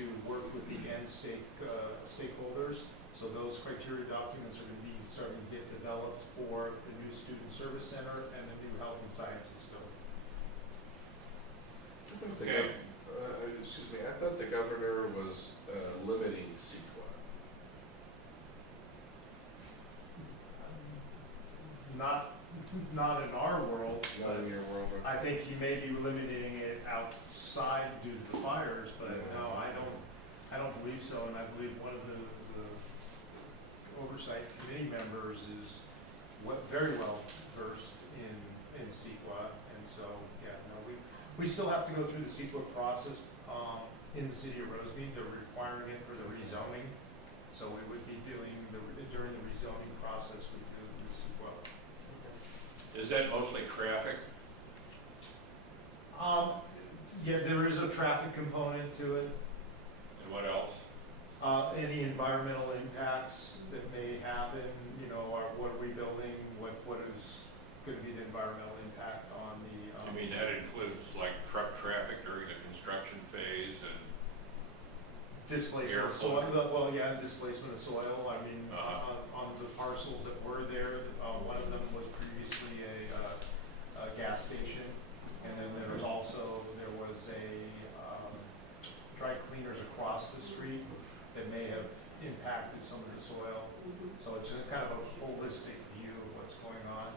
to work with the end stakeholders. So those criteria documents are gonna be starting to get developed for the new student service center and the new health and sciences building. Okay. Excuse me, I thought the governor was limiting CEQA. Not in our world, Not but in your world, I think he may be limiting it outside due to the fires, but no, I don't believe so, and I believe one of the oversight committee members is very well versed in CEQA, and so, yeah, no, we still have to go through the CEQA process, in the city of Rosemead, they're requiring it for the rezoning. So we would be doing, during the rezoning process, we do this as well. Is that mostly traffic? Yeah, there is a traffic component to it. And what else? Any environmental impacts that may happen, you know, what are we building, what is gonna be the environmental impact on the, I mean, that includes like truck traffic during the construction phase and, displacement of air soil, pollution. well, yeah, displacement of soil, I mean, Uh-huh. on the parcels that were there, one of them was previously a gas station, and then there was also, there was a, dry cleaners across the street that may have impacted some of the soil, so it's a kind of a holistic view of what's going on.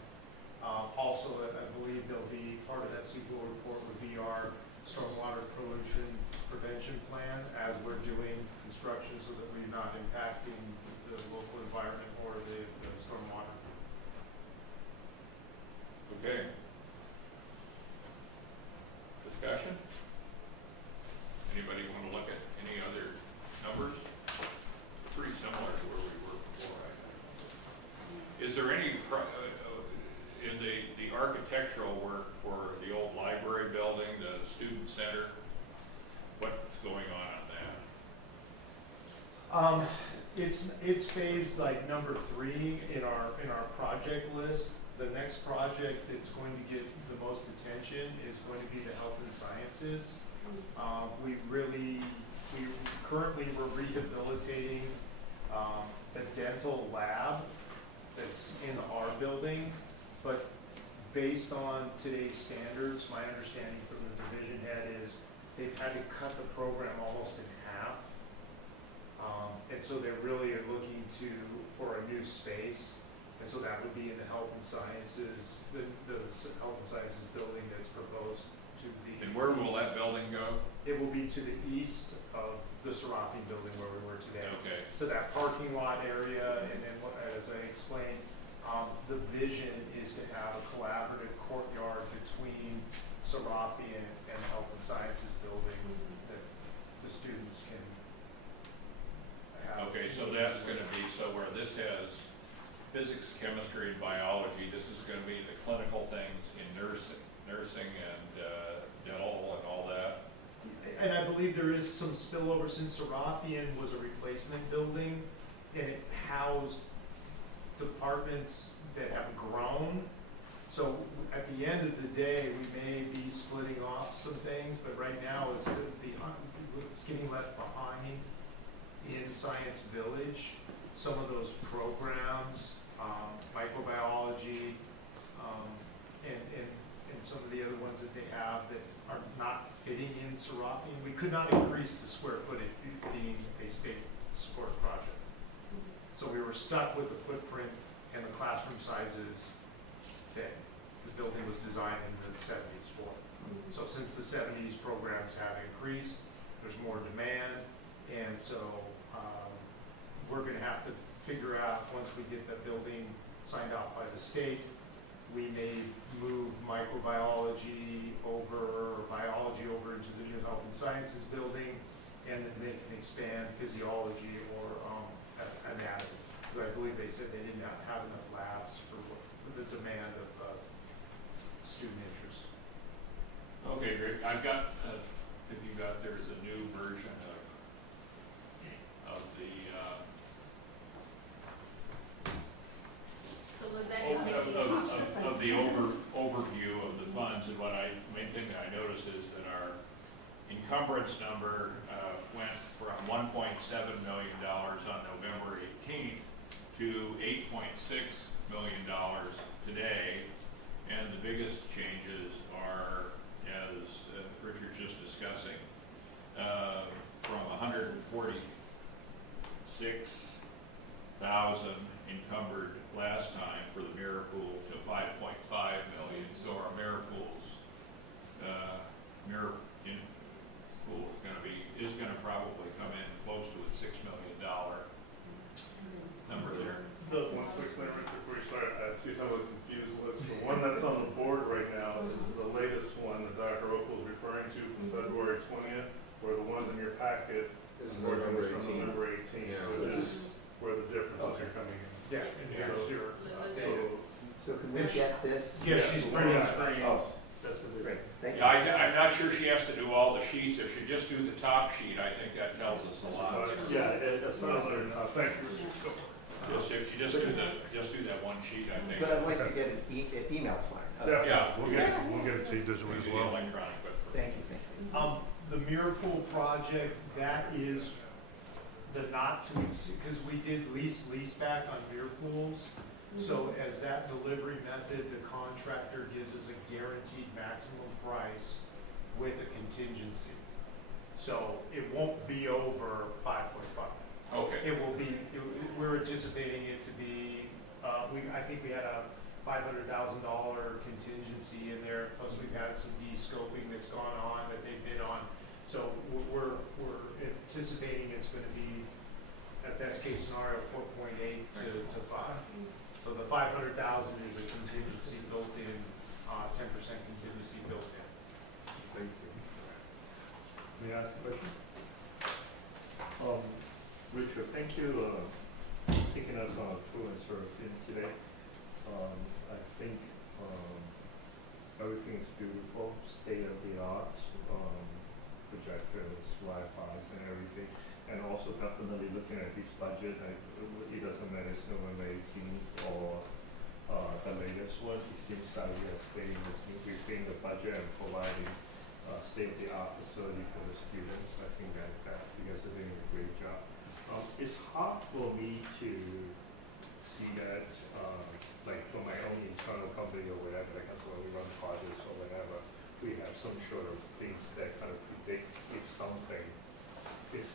Also, I believe there'll be, part of that CEQA report would be our stormwater pollution prevention plan as we're doing construction so that we're not impacting the local environment or the stormwater. okay. Discussion? Anybody want to look at any other numbers? Pretty similar to where we were before, I think. Is there any, in the architectural work for the old library building, the student center, what's going on that? It's phased like number 3 in our project list. The next project that's going to get the most attention is going to be the health and sciences. We currently we're rehabilitating the dental lab that's in our building, but based on today's standards, my understanding from the division head is they've had to cut the program almost in half. And so they really are looking for a new space, and so that would be in the health and sciences, the health and sciences building that's proposed to the. And where will east. that building go? It will be to the east of the Serafi building where we were today. Okay, So that parking lot area, and then as I explained, the vision is to have a collaborative courtyard between Serafi and the health and sciences building that the students can have. okay, so that's gonna be, so where this has physics, chemistry, and biology, this is gonna be the clinical things in nursing and, dental and all that? And I believe there is some spillover since Serafian was a replacement building, and it housed departments that have grown. So at the end of the day, we may be splitting off some things, but right now it's getting left behind in Science Village. Some of those programs, microbiology, and some of the other ones that they have that are not fitting in Serafian. We could not increase the square footage being a state support project. So we were stuck with the footprint and the classroom sizes that the building was designed in the 70s for. So since the 70s, programs have increased, there's more demand, and so we're gonna have to figure out, once we get the building signed off by the state, we may move microbiology over, or biology over into the new health and sciences building, and then they can expand physiology or anatomy. But I believe they said they didn't have enough labs for the demand of student interest. Okay, great, I've got, if you got, there's a new version of the, So was that is making of the overview of the funds, and main thing that I noticed is that our encumbrance number, went from $1.7 million on November 18th to $8.6 million today, and the biggest changes are, as Richard's just discussing, from 146,000 encumbered last time for the mirror pool to 5.5 million. So our mirror pools, pool is gonna probably come in close to a $6 million number there. Just one quick thing, Richard, before you start, I see some of the confused looks. The one that's on the board right now is the latest one that Dr. Opal is referring to from February 20th, where the one ones in your packet, Is unfortunately, November from 18th. November 18th, Yeah. so So this this- is where the differences Okay. are coming in. Yeah, and here's So- your, So, So can we get this? yeah, she's printing screens. Oh, that's what it is. great, thank you. Yeah, I'm not sure she has to do all the sheets. If she just do the top sheet, I think that tells us a lot. Yeah, as far as the, Thank you. Just, if she just do that one sheet, I think. But I'd like to get an email's fine. Definitely, Yeah. we'll get it to you digitally as Maybe well. electronic, but. Thank you, thank you. The mirror pool project, that is the not to exceed, because we did lease back on mirror pools. So as that delivery method, the contractor gives us a guaranteed maximum price with a contingency. So it won't be over 5.5. Okay. It will be, we're anticipating it to be, I think we had a $500,000 contingency in there, plus we've had some de-scoping that's gone on that they've bid on. So we're anticipating it's gonna be, at best case scenario, 4.8 to 5. So the 500,000 is a contingency built in, 10% contingency built in. thank you. May I ask a question? Richard, thank you, taking us on a tour and sort of in today. I think, everything is beautiful, state of the art, projectors, Wi-Fi's and everything. And also definitely looking at this budget, it doesn't matter if it's November 18th or, the latest one, it seems like we are staying within the budget and providing, state-of-the-art facility for the students. I think that you guys are doing a great job. It's hard for me to see that, like for my own internal company or whatever, like as when we run projects or whatever, we have some sort of things that kind of predicts if something is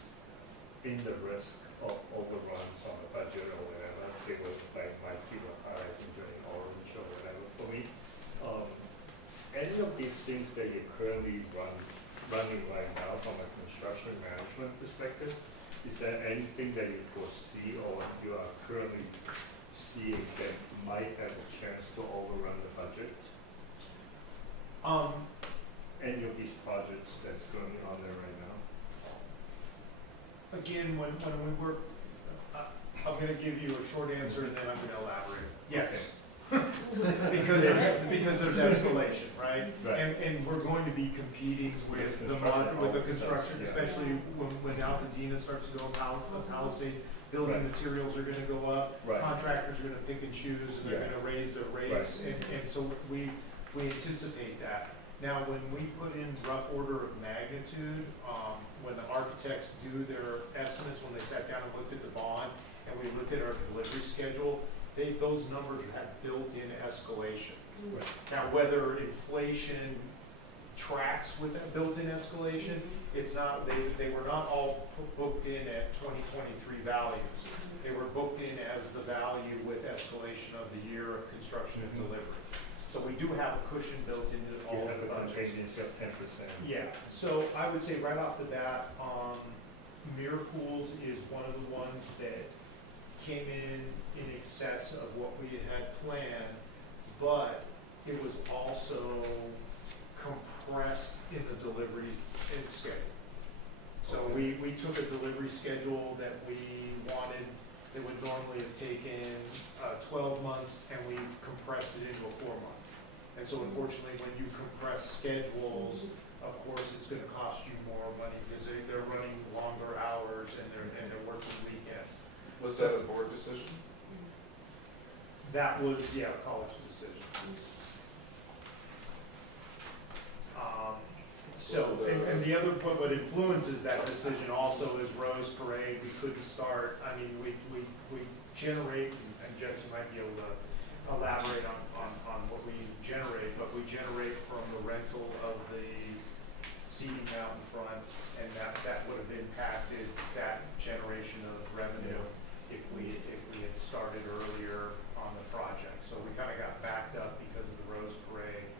in the risk of overruns on the budget or whatever. They would like my people highlighting during orange or whatever. For me, any of these things that you're currently running right now from a construction management perspective, is there anything that you foresee or you are currently seeing that might have a chance to overrun the budget? Any of these projects that's going on there right now? Again, when we work, I'm gonna give you a short answer and then I'm gonna elaborate. Yes. Because there's escalation, right? Right. And we're going to be competing with the construction, Yeah. especially when Altadena starts to go Palisades, building materials are gonna go up. Right. Contractors are gonna pick and choose and they're Yeah. gonna raise their rates, and so we anticipate that. Now, when we put in rough order of magnitude, when the architects do their estimates, when they sat down and looked at the bond, and we looked at our delivery schedule, those numbers had built-in escalation. Right. Now, whether inflation tracks with that built-in escalation, it's not, they were not all booked in at 2023 values. They were booked in as the value with escalation of the year of construction and delivery. So we do have a cushion built into all You of have the a budgets. contingency of 10%. Yeah, so I would say right off the bat, mirror pools is one of the ones that came in excess of what we had planned, but it was also compressed in the delivery schedule. So we took a delivery schedule that we wanted, that would normally have taken 12 months, and we've compressed it into a 4-month. And so unfortunately, when you compress schedules, of course, it's gonna cost you more money, because they're running longer hours and they're working weekends. Was that a board decision? That was, yeah, a college decision. So, and the other, what influences that decision also is Rose Parade. We couldn't start, I mean, we generate, and Jesse might be able to elaborate on what we generate, but we generate from the rental of the seating out in front, and that would have impacted that generation of revenue if we had started earlier on the project. So we kind of got backed up because of the Rose Parade.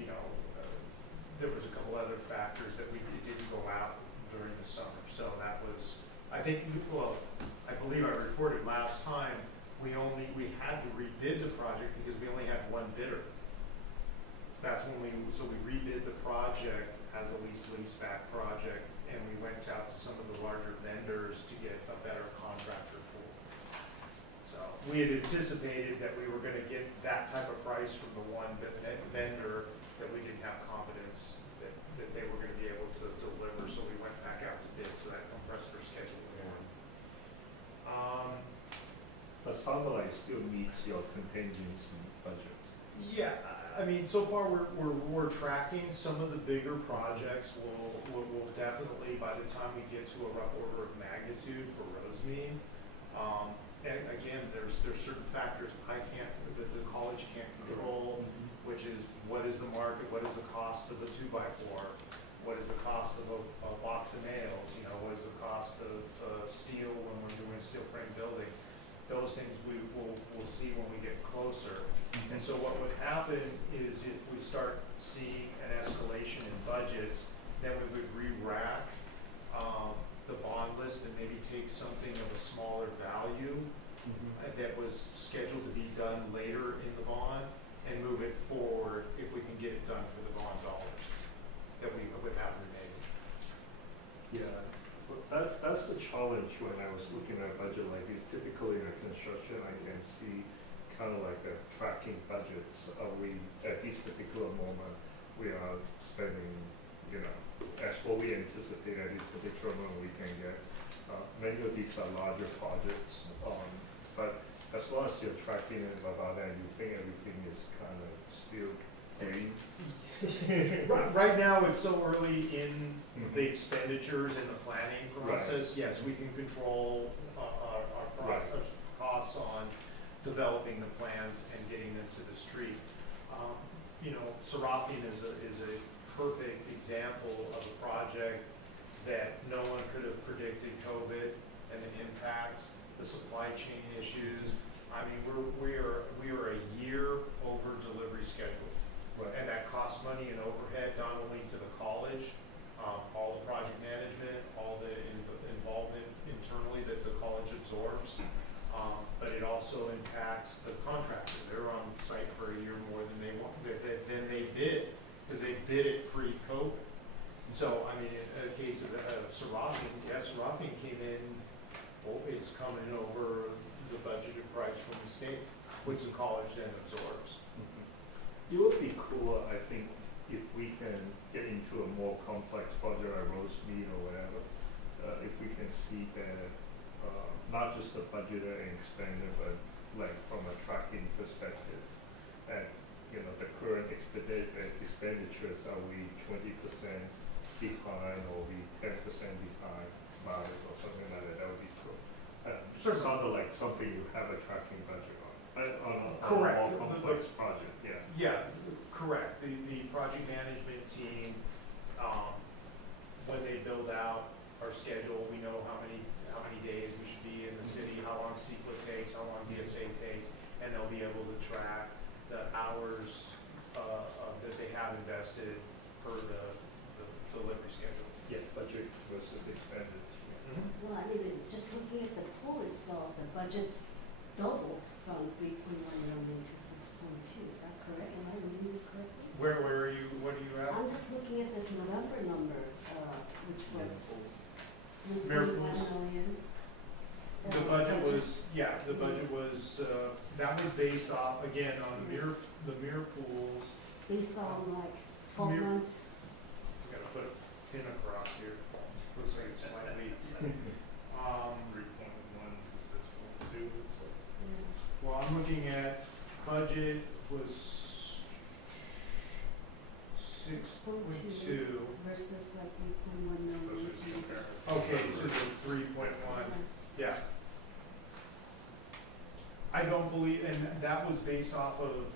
You know, there was a couple other factors that it didn't go out during the summer. So that was, I think, well, I believe I reported last time, we had to rebid the project because we only had one bidder. That's when we rebid the project as a lease back project, and we went out to some of the larger vendors to get a better contractor pool. So we had anticipated that we were gonna get that type of price from the one vendor that we didn't have confidence that they were gonna be able to deliver, so we went back out to bid, so that compressed our schedule more. But sounds like it still meets your contingency budget. Yeah, I mean, so far we're tracking. Some of the bigger projects will definitely, by the time we get to a rough order of magnitude for Rosemead, and again, there's certain factors that the college can't control, which is what is the market, what is the cost of a 2x4, what is the cost of a box of nails, you know, what is the cost of steel when we're doing steel frame building. Those things we'll see when we get closer. And so what would happen is if we start seeing an escalation in budgets, then we would re-rack the bond list and maybe take something of a smaller value that was scheduled to be done later in the bond and move it forward if we can get it done for the bond dollars that we would have remaining. Yeah, but that's the challenge when I was looking at a budget like this. Typically in a construction, I can see kind of like a tracking budgets. We, at this particular moment, we are spending, you know, as what we anticipate at this particular moment we can get. Many of these are larger projects, but as long as you're tracking it about that, you think everything is kind of still green. Right now, it's so early in the expenditures and the planning process. Yes, we can control our costs on developing the plans and getting them to the street. You know, Seraphine is a perfect example of a project that no one could have predicted COVID and the impacts, the supply chain issues. I mean, we are a year over delivery schedule. Right. And that costs money and overhead, not only to the college, all the project management, all the involvement internally that the college absorbs, but it also impacts the contractor. They're on site for a year more than they want, than they bid, because they bid it pre-COVID. So, I mean, in a case of Seraphine, yes, Seraphine came in, is coming over the budgeted price from the state, which the college then absorbs. It would be cooler, I think, if we can get into a more complex project like Rosemead or whatever, if we can see that, not just the budget and expenditure, but like from a tracking perspective, and, you know, the current expenditures, are we 20% behind or we 10% behind budget or something like that? That would be cool. Certainly. Sort of like something you have a tracking budget on a Correct. more complex project, yeah. Yeah, correct. The project management team, when they build out our schedule, we know how many days we should be in the city, how long CEQA takes, how long DSA takes, and they'll be able to track the hours that they have invested per the delivery schedule. Yeah, budget versus expenditure. Well, I mean, just looking at the pool itself, the budget doubled from 3.1 million to 6.2, is that correct? Am I reading this correctly? Where are you, what are you at? I'm just looking at this November number, which was Miracles. 3.1 million. The budget was, that was based off, again, on the mirror pools. Based on like 12 Mir- months. We gotta put a pin across here. Looks like it's slightly, 3.1 to 6.2, so. well, I'm looking at budget was 6.2. Versus like 3.1 million. Those are just comparative. Okay, to the 3.1, yeah. I don't believe, and that was based off of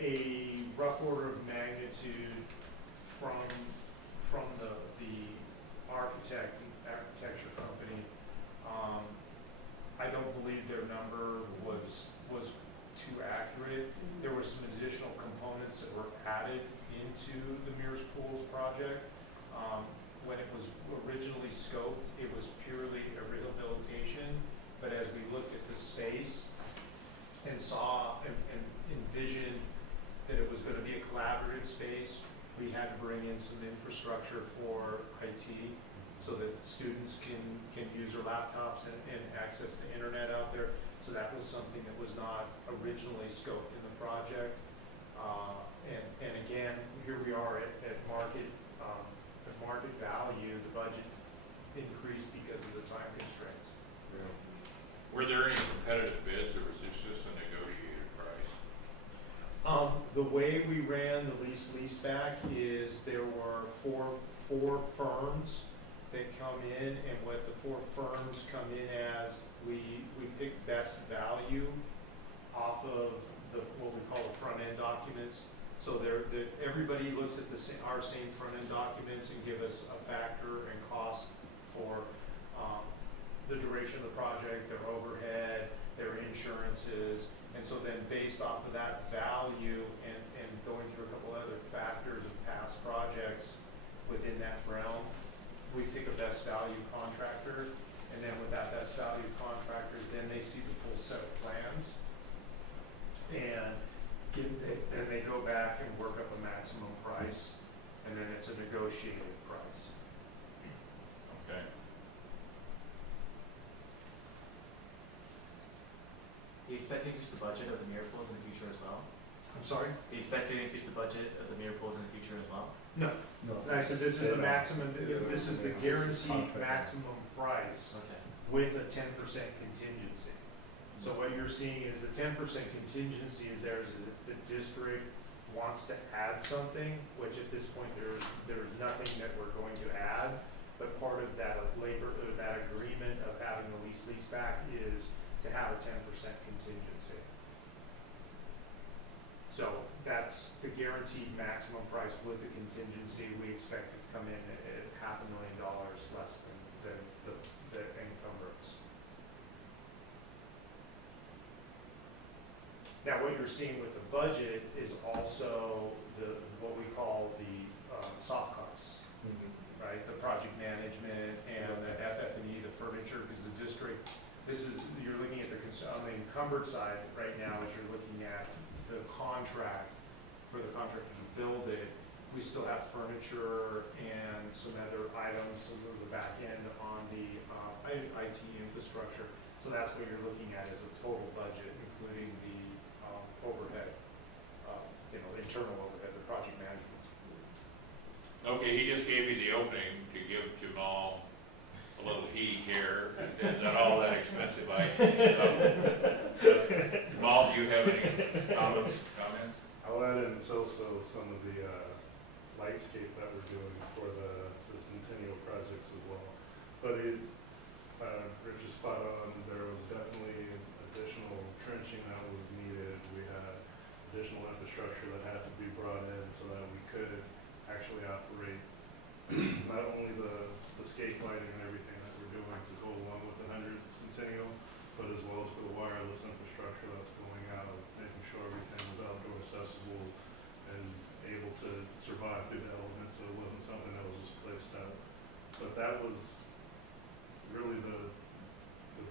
a rough order of magnitude from the architecture company. I don't believe their number was too accurate. There were some additional components that were added into the Mears Pools project. When it was originally scoped, it was purely a rehabilitation, but as we looked at the space and saw and envisioned that it was gonna be a collaborative space we had to bring in some infrastructure for IT so that students can use their laptops and access the internet out there. So that was something that was not originally scoped in the project. And again, here we are at market value, the budget increased because of the time constraints. Were there any competitive bids, or was this just a negotiated price? The way we ran the lease-back is there were four firms that come in, and what the four firms come in as, we pick best value off of what we call the front-end documents. So everybody looks at our same front-end documents and give us a factor and cost for the duration of the project, their overhead, their insurances. And so then based off of that value and going through a couple other factors of past projects within that realm, we pick a best value contractor. And then with that best value contractor, then they see the full set of plans. And then they go back and work up a maximum price, and then it's a negotiated price. Okay. Do you expect to increase the budget of the mirror pools in the future as well? I'm sorry? Do you expect to increase the budget of the mirror pools in the future as well? No. No. This is the maximum, this is the guaranteed maximum price Okay. with a 10% contingency. So what you're seeing is the 10% contingency is there is if the district wants to add something, which at this point there's nothing that we're going to add, but part of that that agreement of having the lease back is to have a 10% contingency. So that's the guaranteed maximum price with the contingency. We expect it to come in at $500,000 less than the encumbrance. Now, what you're seeing with the budget is also what we call the soft costs, right? The project management and the FF&E, the furniture, because the district, you're looking at on the encumbered side right now, as you're looking at the contract, for the contractor to build it, we still have furniture and some other items, some of the back end on the IT infrastructure. So that's what you're looking at as a total budget, including the overhead, internal overhead, the project management. Okay, he just gave you the opening to give Jamal a little heat here, and not all that expensive IT stuff. Jamal, do you have any comments? I'll add in also some of the lightscape that we're doing for the Centennial projects as well. But Rich is spot on, there was definitely additional trenching that was needed. We had additional infrastructure that had to be brought in so that we could actually operate not only the skate lighting and everything that we're doing to go along with the 100th Centennial, but as well as for the wireless infrastructure that's going out, making sure everything was outdoor accessible and able to survive through the elements, so it wasn't something that was just placed out. But that was really the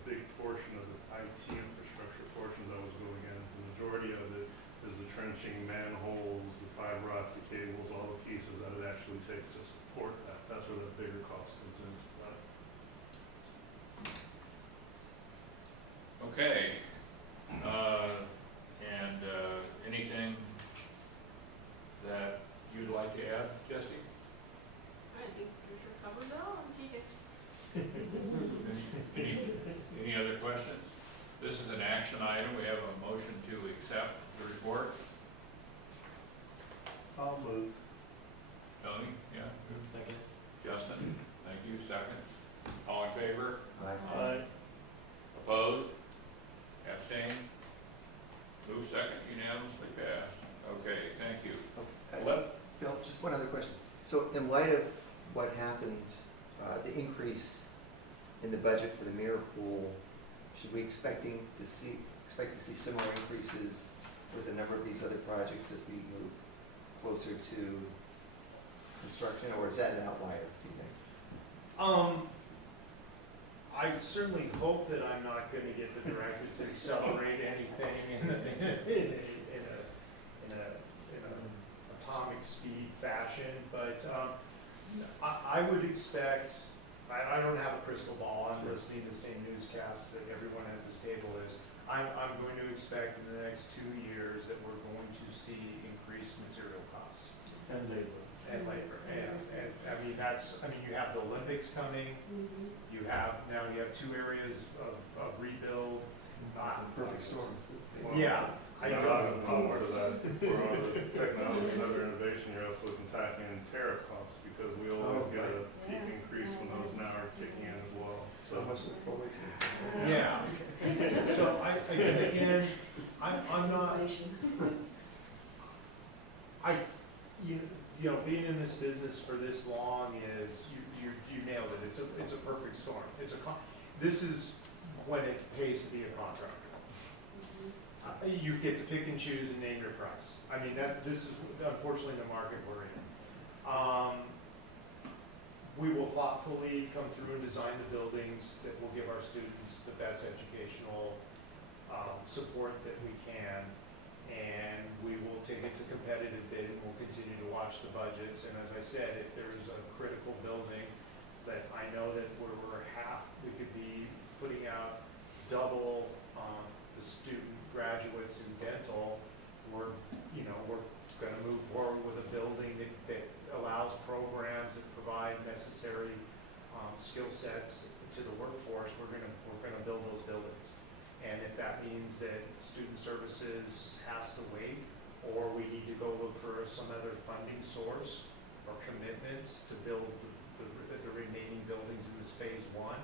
big portion of the IT infrastructure portion that was going in. The majority of it is the trenching, manholes, the fiber optic cables, all the pieces that it actually takes to support that. That's where the bigger cost comes into play. Okay, and anything that you'd like to add, Jesse? I think Tricia covers it all, TJ. Any other questions? This is an action item. We have a motion to accept the report. I'll move. Tony, yeah? Second. Justin, thank you. Second. All in favor? Aye. Opposed? Abstained? Move second, unanimously passed. Okay, thank you. Bill, just one other question. So in light of what happened, the increase in the budget for the mirror pool, should we expect to see similar increases with a number of these other projects as we move closer to construction, or is that an outlier, do you think? I certainly hope that I'm not gonna get the director to accelerate anything in a atomic speed fashion, but, I would expect, I don't have a crystal ball, I'm listening to the same newscasts that everyone at this table is. I'm going to expect in the next 2 years that we're going to see increased material costs And labor. and labor. And I mean, you have the Olympics coming, you have 2 areas of rebuild. Perfect storm. Yeah. On top of that, for all the technology and other innovation, you're also attacking tariff costs, because we always get a peak increase when those now are kicking in as well. So much to look forward to. Yeah. So again, I'm not, you know, being in this business for this long is, you nailed it. It's a perfect storm. This is when it pays to be a contractor. You get to pick and choose and name your price. I mean, this is unfortunately the market we're in. We will thoughtfully come through and design the buildings that will give our students the best educational support that we can. And we will take it to competitive bid, and we'll continue to watch the budgets. And as I said, if there's a critical building that I know that we could be putting out double the student graduates in dental, we're gonna move forward with a building that allows programs that provide necessary skill sets to the workforce. We're gonna build those buildings. And if that means that student services has to wait, or we need to go look for some other funding source or commitments to build the remaining buildings in this phase 1,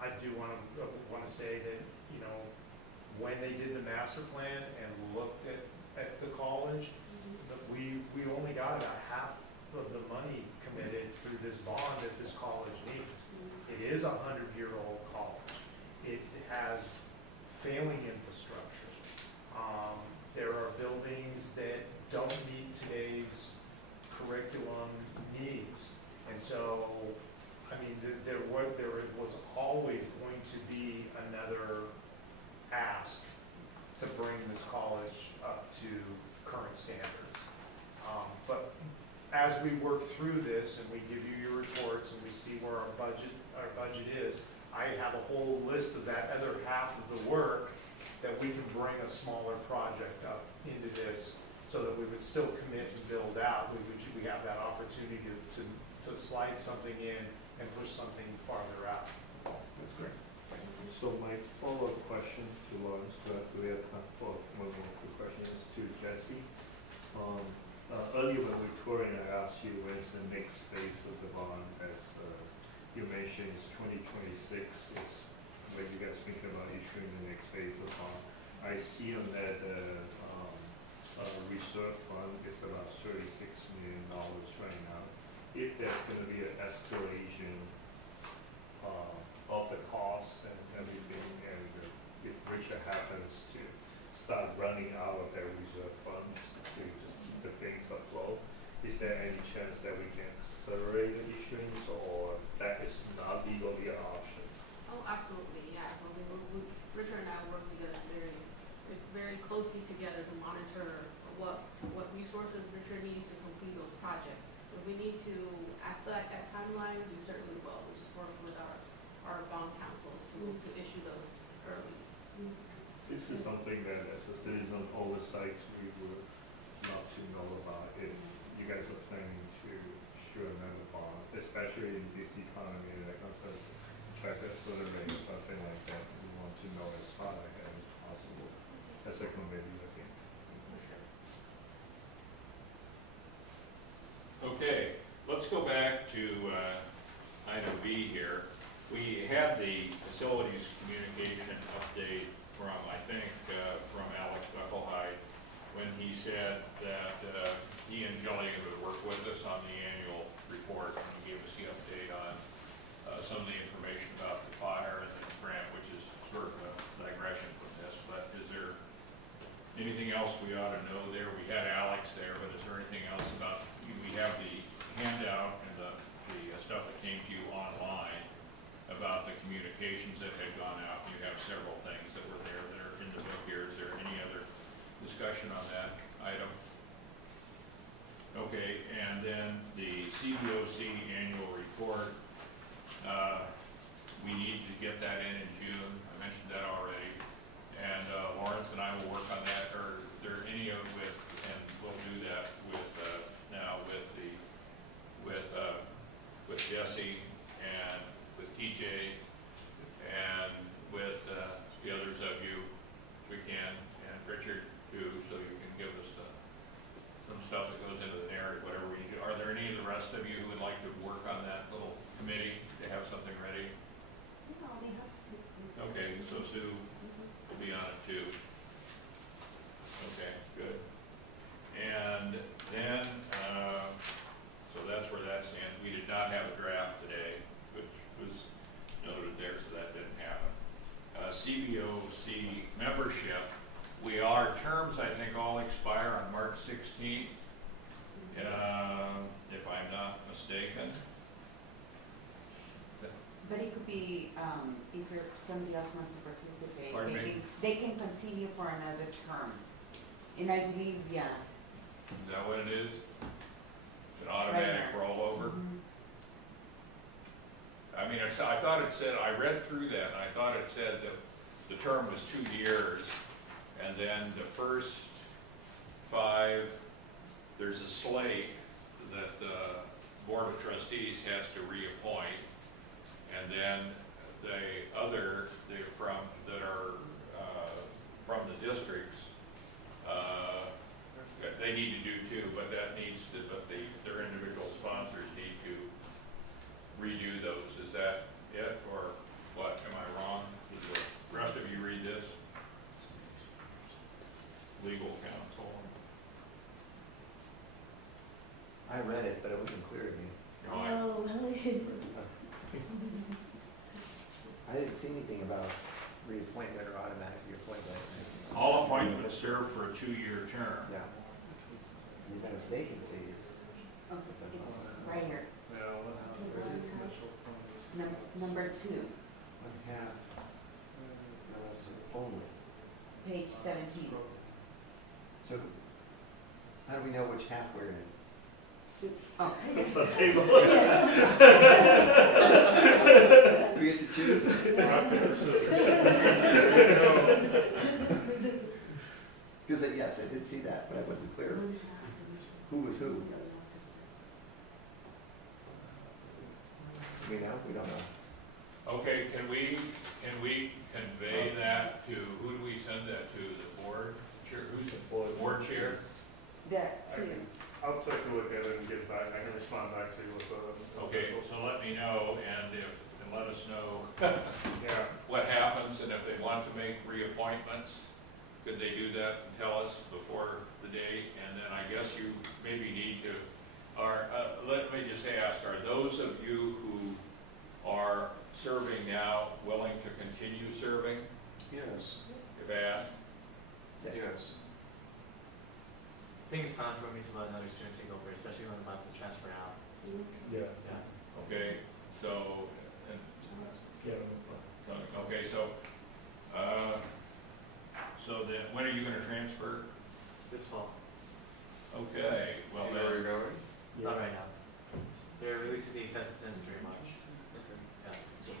I do wanna say that, you know, when they did the master plan and looked at the college, we only got about half of the money committed through this bond that this college needs. It is a 100-year-old college. It has failing infrastructure. There are buildings that don't meet today's curriculum needs. And so, I mean, there was always going to be another ask to bring this college up to current standards. But as we work through this and we give you your reports and we see where our budget is, I have a whole list of that other half of the work that we can bring a smaller project up into this, so that we would still commit and build out. We have that opportunity to slide something in and push something farther out. That's great. So my follow-up question to Lawrence, but we have time for one more quick question, is to Jesse. Earlier when we were touring, I asked you when's the next phase of the bond, as you mentioned is 2026 is when you guys thinking about issuing the next phase of bond. I see on that reserve fund is about $36 million right now. If there's going to be an escalation of the costs and everything, and if Richard happens to start running out of their reserve funds to just keep the things afloat, is there any chance that we can accelerate the issuance, or that is not legally an option? Oh, absolutely, yeah. Richard and I work together very closely together to monitor what resources Richard needs to complete those projects. If we need to expedite that timeline, we certainly will. We just work with our bond councils to issue those early. This is something that as a citizen oversight, we would love to know about if you guys are planning to issue another bond, especially in this economy that wants to track a certain rate or something like that. We want to know as far ahead as possible. That's a committee, I think. Okay, let's go back to item B here. We had the facilities communication update from, I think, from Alex Buckelhide, when he said that he and Jillian would work with us on the annual report, and he gave us the update on some of the information about the fire and the grant, which is sort of a digression from this. But is there anything else we ought to know there? We had Alex there, but is there anything else about, we have the handout and the stuff that came to you online about the communications that had gone out. You have several things that were there that are in the book here. Is there any other discussion on that item? Okay, and then the CBOC annual report, we need to get that in June, I mentioned that already. And Lawrence and I will work on that, or there any of with, and we'll do that with, now with the, with Jesse and with TJ and with the others of you, we can, and Richard too, so you can give us some stuff that goes into the narrative, whatever we need to. Are there any of the rest of you who would like to work on that little committee to have something ready? Yeah, I'll be happy to. Okay, so Sue will be on it too. Okay, good. And then, so that's where that stands. We did not have a draft today, which was noted there, so that didn't happen. CBOC membership, our terms, I think, all expire on March 16th, if I'm not mistaken. But it could be, if somebody else wants to participate, Pardon me? they can continue for another term. And I believe, yeah. Is that what it is? It's an automatic Right now. rollover? Mhm. I mean, I thought it said, I read through that, and I thought it said that the term was 2 years, and then the first 5, there's a slate that the Board of Trustees has to reappoint, and then the other, that are from the districts, they need to do too, but their individual sponsors need to redo those. Is that it, or what? Am I wrong? Did the rest of you read this? Legal counsel. I read it, but it wasn't clear to me. No, Oh, really? I didn't see anything about reappointment or automatic reappointment. all appointments serve for a 2-year term. Yeah. And then there's vacancies. Okay, it's right here, Yeah, where's the commercial from? number 2, One half, no, that's only. page 17. So how do we know which half we're in? Oh, The table. Do we get to choose? Because yes, I did see that, but I wasn't clear. Who was who? Do we know? We don't know. Okay, can we convey that to, who do we send that to? The board chair? Who's the board chair? that 2. I'll take a look at it and get back, I can respond back to you with the. Okay, so let me know, and let us know Yeah, what happens, and if they want to make reappointments, could they do that and tell us before the date? And then I guess you maybe need to, let me just ask, are those of you who are serving now willing to continue serving, yes, if asked? yes. I think it's time for me to let another student take over, especially when I'm about to transfer out. Yeah. Yeah. Okay, so, and, Yeah. okay, so then, when are you gonna transfer? This fall. Okay, well You know where then, you're going? Not right now. They're releasing the acceptance very much. Yeah. So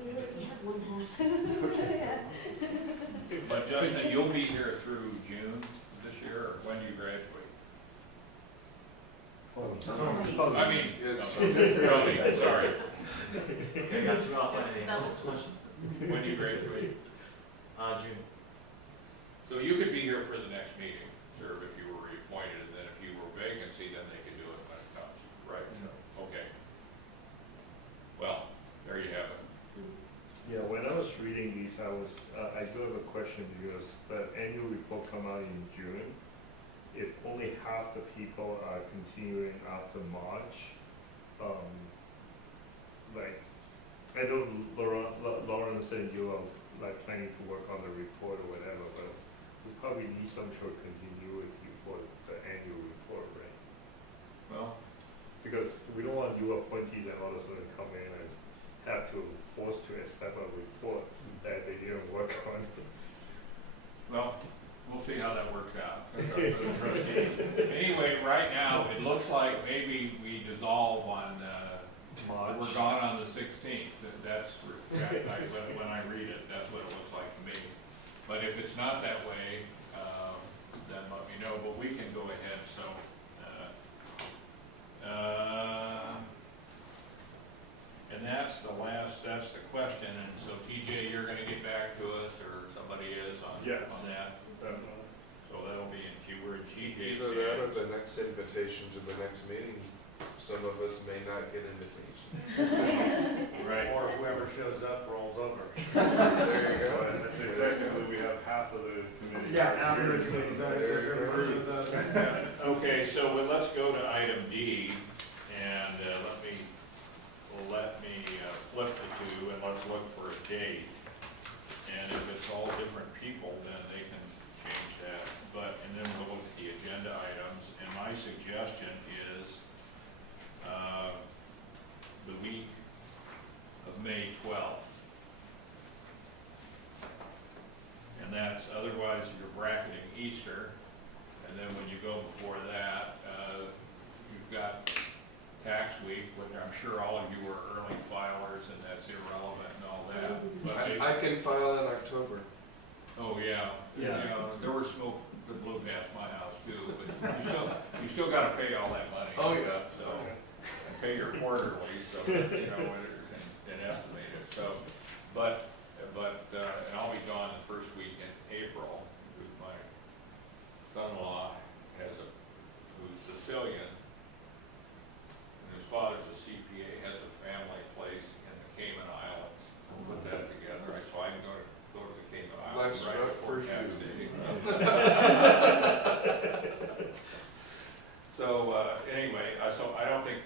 we already have one half. but Justin, you'll be here through June this year, or when do you graduate? I mean, It's- Tony, sorry, Okay, got through off on That a was- question. when do you graduate? June. So you could be here for the next meeting, serve if you were reappointed, and then if you were vacancy, then they could do it when it comes, right, so, okay. Well, there you have it. Yeah, when I was reading these, I do have a question because the annual report come out in June. If only half the people are continuing after March, like, I know Lauren said you are like planning to work on the report or whatever, but we probably need some sort of continuity for the annual report, right? Well, Because we don't want new appointees and all of a sudden come in and have to force to accept a report that they didn't work on. well, we'll see how that works out. That's up to the trustees. Anyway, right now, it looks like maybe we dissolve on, March. we're gone on the 16th. That's, when I read it, that's what it looks like to me. But if it's not that way, then let me know, but we can go ahead, so. And that's the question, and so TJ, you're gonna get back to us, or somebody is on Yes. that? Definitely. So that'll be we're in TJ's Either that or hands. the next invitation to the next meeting, some of us may not get invitations. Right. Or whoever shows up rolls over. There you go. But that's exactly, we have half of the committee. Yeah, here, after so it's exactly, so there you everybody go. shows up. Okay, so let's go to item D, and let me flip the two, and let's look for a date. And if it's all different people, then they can change that. And then we'll look at the agenda items, and my suggestion is, the week of May 12th. And that's, otherwise you're bracketing Easter, and then when you go before that, you've got tax week, which I'm sure all of you are early filers, and that's irrelevant and all that. But I can file in October. oh, yeah, Yeah. there were smoke that blew past my house too, but you still gotta pay all that money. Oh, yeah. So, and pay your quarterly, so, and estimate it, so, but, and I'll be gone the first week in April, with my son-in-law who's Sicilian, and his father's a CPA, has a family place in the Cayman Islands, so put that together, so I can go to the Cayman Islands Life's right rough before for tax you. day. So, anyway, so I don't think,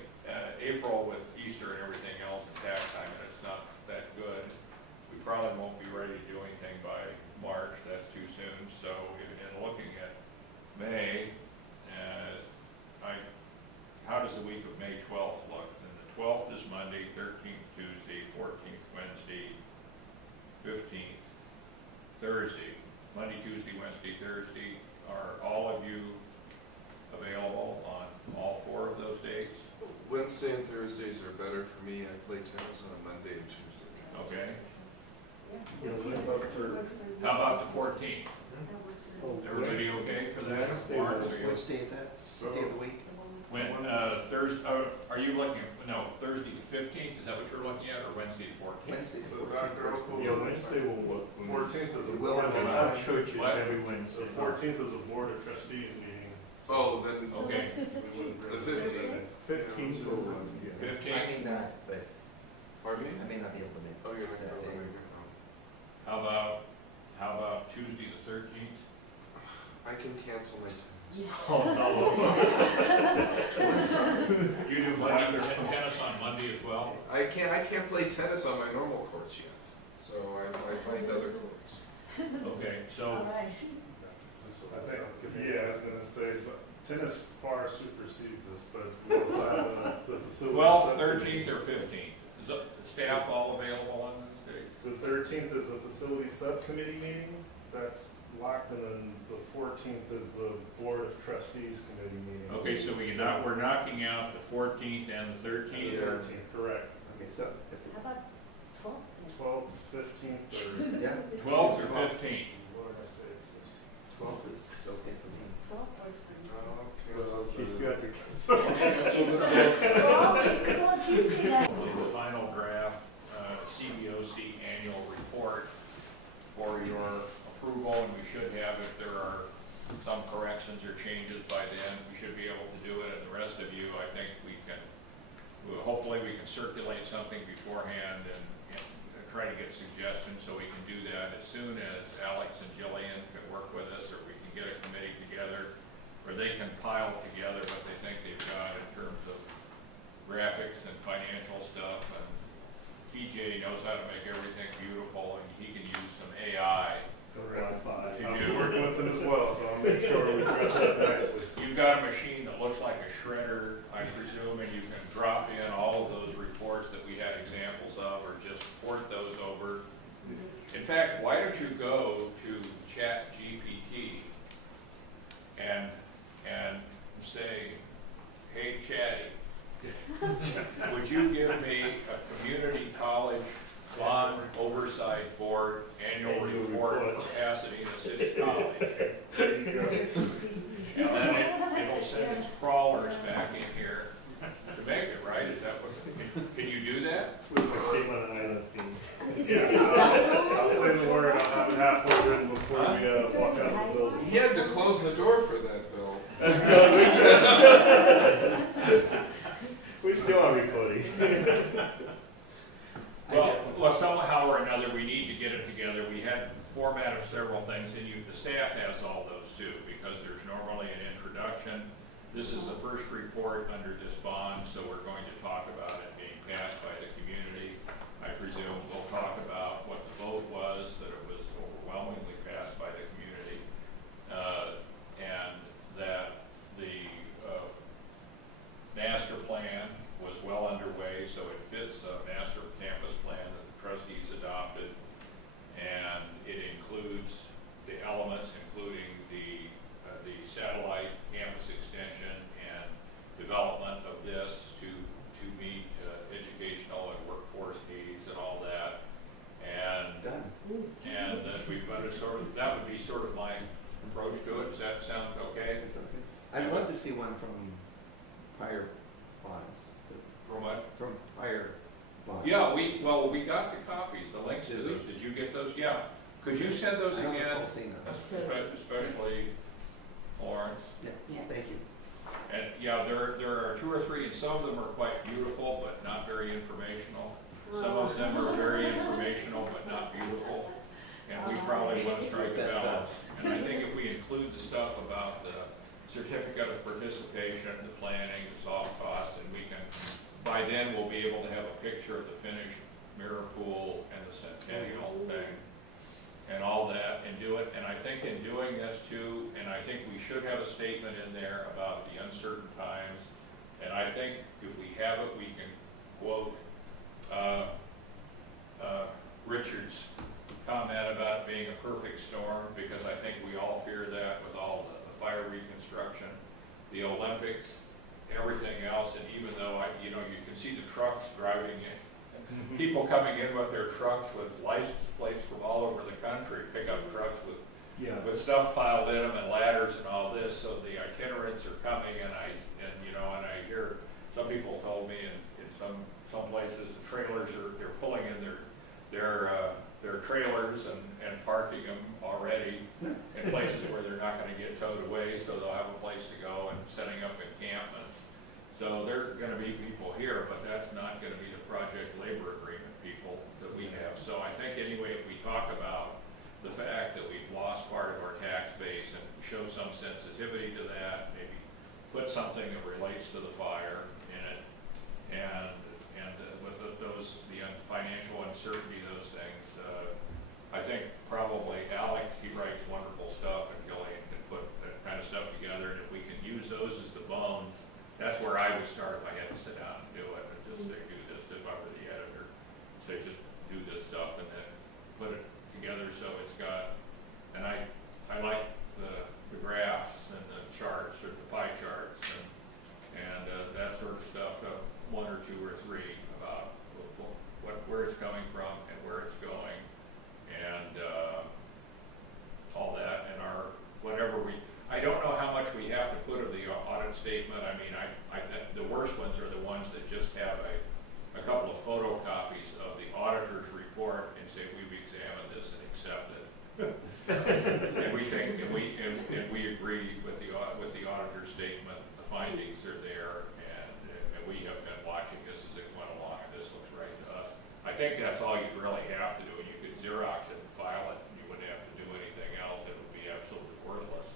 April with Easter and everything else and tax time, and it's not that good. We probably won't be ready to do anything by March, that's too soon, so in looking at May, how does the week of May 12th look? And the 12th is Monday, 13th Tuesday, 14th Wednesday, 15th Thursday. Monday, Tuesday, Wednesday, Thursday. Are all of you available on all 4 of those dates? Wednesday and Thursdays are better for me. I play tennis on a Monday and Tuesday. Okay. Yeah, Yeah, 14 what about works for me. How about the 14th? That works for me. Everybody okay for that? Wednesday Lawrence, works. are you- Which day is that? So, What day of the week? When, Thursday, are you looking at, no, Thursday the 15th, is that what you're looking at, or Wednesday the 14th? Wednesday, the So 14th. Dr. Oakville, Yeah, Wednesday will work for me. 14th is a Will board it It's be? our churches What? every The Wednesday. 14th is a board of trustees meeting. Oh, then So Okay. let's do 15. the 15th. 15th will work, yeah. 15th? I may not, but Pardon me? I may not be able to make. Oh, you're not that going to day. make it. No. How about Tuesday the 13th? I can cancel my tennis. Yes. Oh, no. You do Monday, tennis on Monday as well? I can't play tennis on my normal courts yet, so I find other courts. Okay, All so, right. I think, yeah, I was gonna say, but tennis far supersedes this, but we also have the facility. 12th, subcommittee. 13th, or 15th? Is the staff all available on those days? The 13th is a facility subcommittee meeting, that's locked, and then the 14th is the board of trustees committee meeting. Okay, so we're knocking out the 14th and the 13th? Yeah. 13th, correct. Okay, so, How about 12? 12th, 15th, or, yeah, 12th or 15th? what did I say, it's just. 12th is okay for me. 12 works for me. I'll cancel She's the- got to. cancel the 12th. Well, come on, Tuesday then. The final draft, CBOC annual report for your approval, and we should have, if there are some corrections or changes by then, we should be able to do it, and the rest of you, I think we can, hopefully we can circulate something beforehand and try to get suggestions, so we can do that as soon as Alex and Jillian can work with us, or we can get a committee together, where they can pile together what they think they've got in terms of graphics and financial stuff, and TJ knows how to make everything beautiful, and he can use some AI. Wi-Fi. I'll be working with them as well, so I'll make sure we dress up nicely. You've got a machine that looks like a shredder, I presume, and you can drop in all of those reports that we had examples of, or just port those over. In fact, why don't you go to ChatGPT and say, hey Chatty, would you give me a community college bond oversight board annual report for Pasadena City College? And then it'll send its crawlers back in here to make it, right? Is that what, can you do that? With the Cayman Island theme. Yeah, I'll say the word, I'll have it halfway written before we walk out of the building. He had to close the door for that, Bill. We still are recording. Well, somehow or another, we need to get it together. We had format of several things, and the staff has all those too, because there's normally an introduction. This is the first report under this bond, so we're going to talk about it being passed by the community. I presume we'll talk about what the vote was, that it was overwhelmingly passed by the community, and that the master plan was well underway, so it fits the master campus plan that the trustees adopted, and it includes the elements, including the satellite campus extension and development of this to meet educational and workforce needs and all that. And Done. and that we've got to that would be sort of my approach to it. Does that sound okay? I'd love to see one from prior bonds, From what? from prior bonds. Yeah, we got the copies, the links to Did we? those. Did you get those? Yeah. Could you send those I don't again? recall seeing those. Especially Lawrence. Yeah, Yeah. thank you. And yeah, there are 2 or 3, and some of them are quite beautiful, but not very informational. Some of them are very informational, but not beautiful. And we probably want to strike a Best of. balance. And I think if we include the stuff about the certificate of participation, the planning, the soft costs, and we can, by then, we'll be able to have a picture of the finished mirror pool and the centennial thing and all that, and do it. And I think in doing this too, and I think we should have a statement in there about the uncertain times. And I think if we have it, we can quote Richard's comment about it being a perfect storm, because I think we all fear that with all the fire reconstruction, the Olympics, everything else. And even though you can see the trucks driving in, people coming in with their trucks with license plates from all over the country, pickup trucks with stuff piled in them and ladders and all this. So the itinerants are coming, and I hear some people told me in some places the trailers they're pulling in their trailers and parking them already in places where they're not going to get towed away, so they'll have a place to go and setting up encampments. So there are going to be people here, but that's not going to be the project labor agreement people that we have. So I think anyway, if we talk about the fact that we've lost part of our tax base and show some sensitivity to that, maybe put something that relates to the fire in it, and with those the financial uncertainty, those things. I think probably Alex, he writes wonderful stuff, and Jillian can put that kind of stuff together. And if we can use those as the bones, that's where I would start if I had to sit down and do it. And just say, do this if I were the editor. Say, just do this stuff and then put it together so it's got. And I like the graphs and the charts or the pie charts and that sort of stuff. 1 or 2 or 3 about where it's coming from and where it's going, and all that, and I don't know how much we have to put of the audit statement. I mean, the worst ones are the ones that just have a couple of photocopies of the auditor's report and say, we've examined this and accept it. And we think, and we agree with the auditor's statement, the findings are there, and we have been watching this as it went along, and this looks right to us. I think that's all you really have to do, and you could Xerox it and file it, and you wouldn't have to do anything else. It would be absolutely worthless.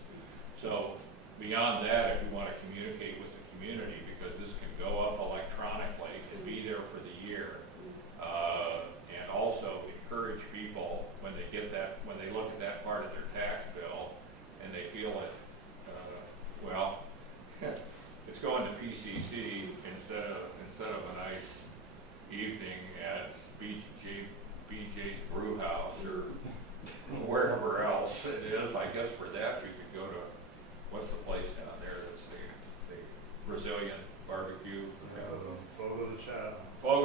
So beyond that, if you want to communicate with the community, because this can go up electronically and be there for the year, and also encourage people when they look at that part of their tax bill and they feel it, it's going to PCC instead of a nice evening at BJ's Brew House or wherever else it is. I guess for that you could go to, what's the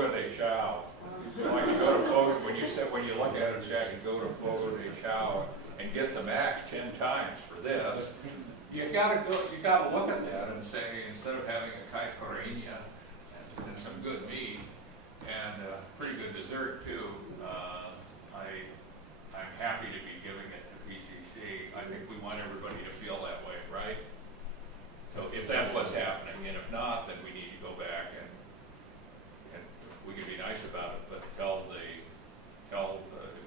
Fogo de Chao. Like you go to Fogo, when you look at it, Jack, you go to Fogo de Chao and get the max 10 times for this. You gotta look at that and say, instead of having a caipirinha and some good meat and pretty good dessert too, I'm happy to be giving it to PCC. I think we want everybody to feel that way, right? So if that's what's happening, and if not, then we need to go back and we can be nice about it, but if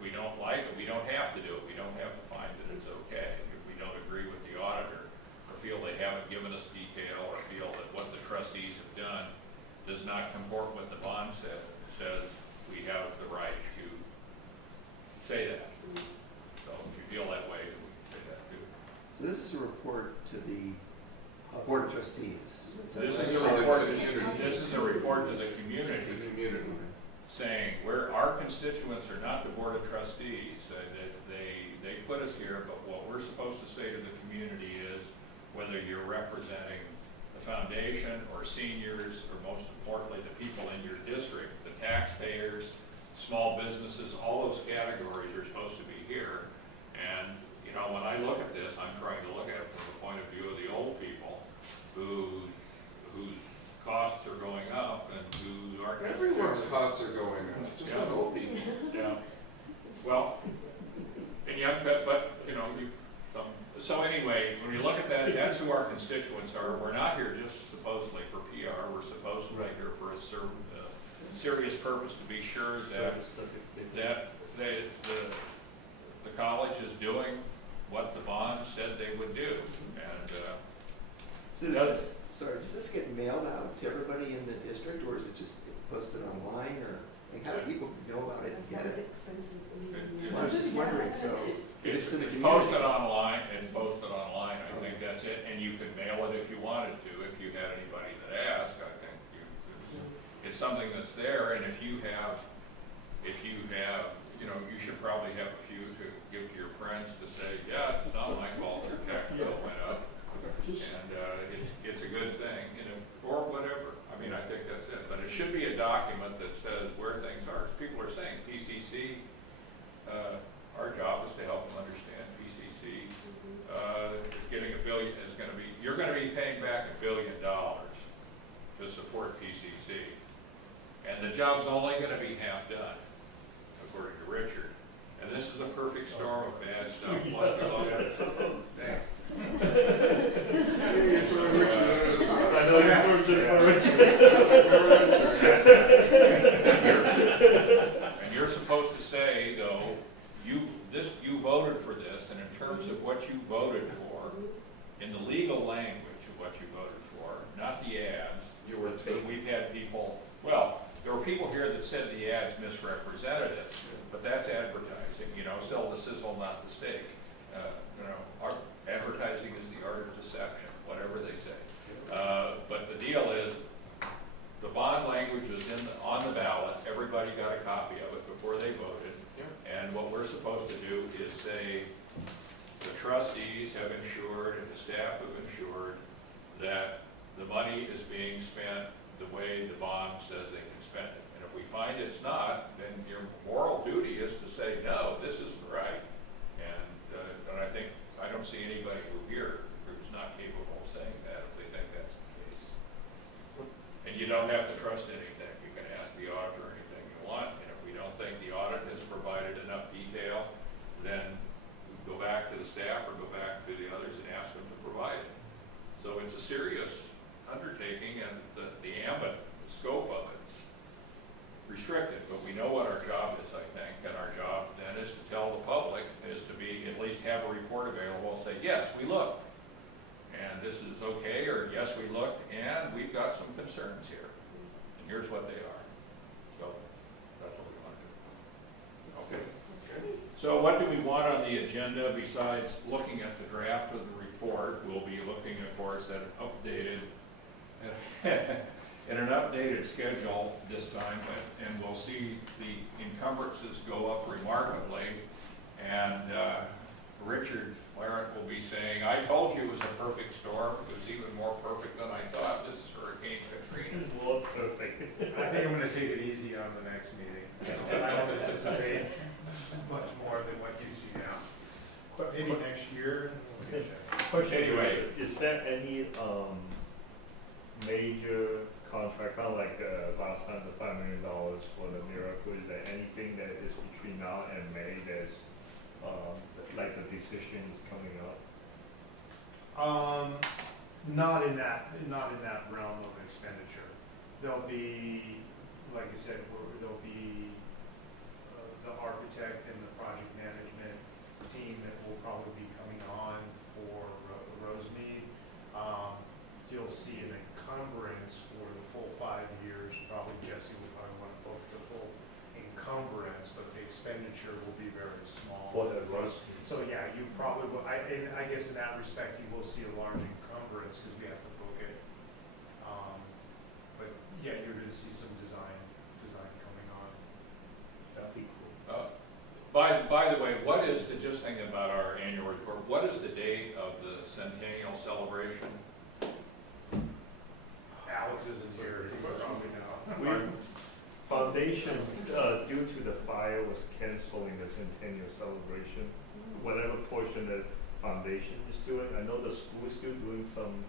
we don't like it, we don't have to do it. We don't have to find that it's okay. If we don't agree with the auditor, or feel they haven't given us detail, or feel that what the trustees have done does not comport with the bond says we have the right to say that. So if you feel that way, we can say that too. So this is a report to the Board of Trustees. This right? is a For the report, community. this is a report to the community. The community. Saying where our constituents are not the Board of Trustees, that they put us here, but what we're supposed to say to the community is whether you're representing the foundation or seniors, or most importantly, the people in your district, the taxpayers, small businesses, all those categories are supposed to be here. And, you know, when I look at this, I'm trying to look at it from the point of view of the old people whose costs are going up and who aren't necessarily. Everyone's costs are going up, just not old people. Yeah, well, and yeah, but, you know, so anyway, when you look at that, that's who our constituents are. We're not here just supposedly for PR, we're supposed to be here for a serious purpose, to be sure that the college is doing what the bond said they would do, and, So does this get mailed out to everybody in the district, or is it just posted online, or, like, how do people know about it? That Yeah. sounds expensive to me. Well, I was just wondering, so it's to the It's community. posted online, I think that's it, and you could mail it if you wanted to, if you had anybody that asked, I think it's something that's there, and if you have, you know, you should probably have a few to give to your friends to say, yeah, it's not my fault your tax bill went up, and, it's a good thing, you know, or whatever, I mean, I think that's it, but it should be a document that says where things are, as people are saying, PCC, our job is to help them understand PCC, is getting you're gonna be paying back $1 billion to support PCC. And the job's only gonna be half done, according to Richard. And this is a perfect storm of bad stuff. Thanks. I know you were just for Richard. And you're supposed to say, though, you voted for this, and in terms of what you voted for, in the legal language of what you voted for, not the ads. You were taken. We've had people, well, there were people here that said the ads misrepresented it, but that's advertising, you know, sell the sizzle, not the steak. You know, our advertising is the art of deception, whatever they say. But the deal is, the bond language is on the ballot, everybody got a copy of it before they voted. And what we're supposed to do is say, the trustees have ensured and the staff have ensured that the money is being spent the way the bond says they can spend it. And if we find it's not, then your moral duty is to say, no, this isn't right. And I think, I don't see anybody who's not capable of saying that if they think that's the case. And you don't have to trust anything. You can ask the auditor anything you want, and if we don't think the audit has provided enough detail, then go back to the staff or go back to the others and ask them to provide it. So it's a serious undertaking, and the ambit, the scope of it's restricted, but we know what our job is, I think, and our job then is to tell the public, is to be, at least have a report available, say, yes, we looked, and this is okay, or yes, we looked, and we've got some concerns here, and here's what they are. So, that's what we want to do. Okay. So what do we want on the agenda besides looking at the draft of the report? We'll be looking, of course, at an updated, in an updated schedule this time, and we'll see the encumbrances go up remarkably. And Richard Larrett will be saying, I told you it was a perfect storm, it was even more perfect than I thought, this is Hurricane Katrina. More perfect. I think I'm gonna take it easy on the next meeting. I don't anticipate much more than what you see now. But maybe next year, we can check. Question, Anyway. is there any, major contract, kind of like, last time, the $5 million for the miracle, is there anything that is between now and May that's, like the decision is coming up? Not in that realm of expenditure. There'll be, like I said, there'll be the architect and the project management team that will probably be coming on for Rosemead. You'll see an encumbrance for the full 5 years. Probably Jesse will probably want to book the full encumbrance, but the expenditure will be very small. For the roast? So yeah, you probably will, I guess in that respect, you will see a large encumbrance because we have to book it. But yeah, you're gonna see some design coming on. That'd be cool. By the way, what is the, just thinking about our annual report, what is the date of the centennial celebration? Alex isn't here, he would probably know. Foundation, due to the fire, was canceling the centennial celebration. Whatever portion that foundation is doing, I know the school is still doing some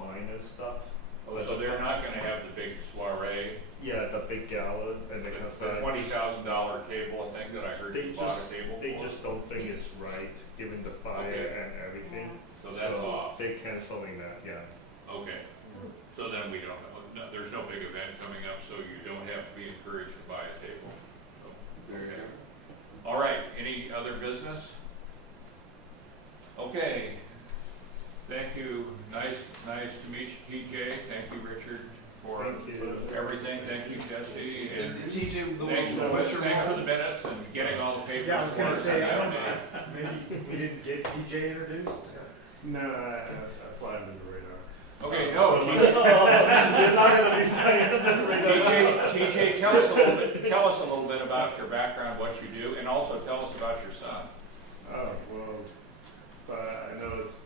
minor stuff. Oh, so they're not gonna have the big soiree, Yeah, the big gala and the the $20,000 table, I think that I heard you bought a table for? They just don't think it's right, given the fire Okay. and everything. So that's off, They're canceling that, yeah. okay. So then we don't, no, there's no big event coming up, so you don't have to be encouraged to buy a table. So, okay. All right, any other business? Okay, thank you, nice to meet you, TJ, thank you, Richard, for Thank you. everything, thank you, Jesse, and TJ, thanks for the minutes and getting all the papers. Yeah, I was gonna for us say, on I don't that know, maybe we didn't get DJ introduced? No, I fly under the radar. Okay, no, You're not gonna be flying under the radar. TJ, tell us a little bit about your background, what you do, and also tell us about your son. Oh, well, so I know it's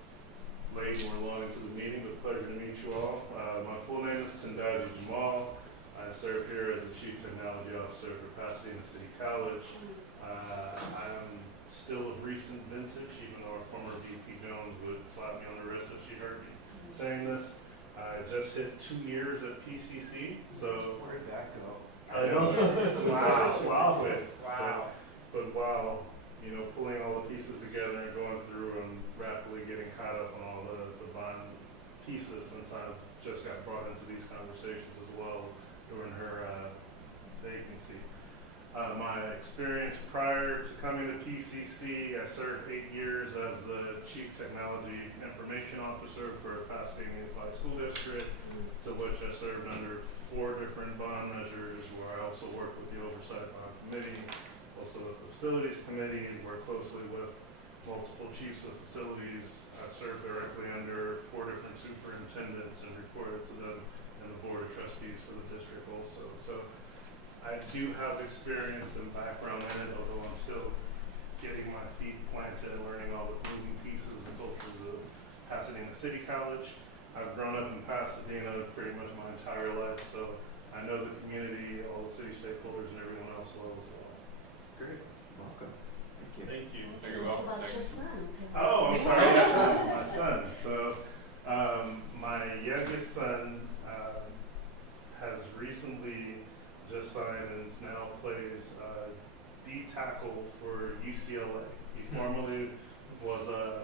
late and we're long into the meeting, but pleasure to meet you all. My full name is Tendaji Jamal. I serve here as the Chief Technology Officer for Pasadena City College. I'm still of recent vintage, even though our former VP Jones would slap me on the wrist if she heard me saying this. I just hit 2 years at PCC, so. Where'd that go? I know. Wow. Wow. But wow, you know, pulling all the pieces together and going through and rapidly getting caught up on all the bond pieces since I've just got brought into these conversations as well during her vacancy. My experience prior to coming to PCC, I served 8 years as the Chief Technology Information Officer for Pasadena Unified School District, to which I served under 4 different bond measures, where I also worked with the Oversight Bond Committee, also the Facilities Committee, worked closely with multiple chiefs of facilities. I served directly under 4 different superintendents and reported to them and the Board of Trustees for the district also. So I do have experience and background in it, although I'm still getting my feet planted and learning all the moving pieces and cultures of Pasadena City College. I've grown up in Pasadena pretty much my entire life, so I know the community, all the city stakeholders, and everyone else well as well. Great, welcome. Thank you. Thank you. Thank you, It's welcome. about Thank your you. son. Oh, I'm sorry, yes, my son. So, my youngest son has recently just signed and now plays D tackle for UCLA. He formerly was a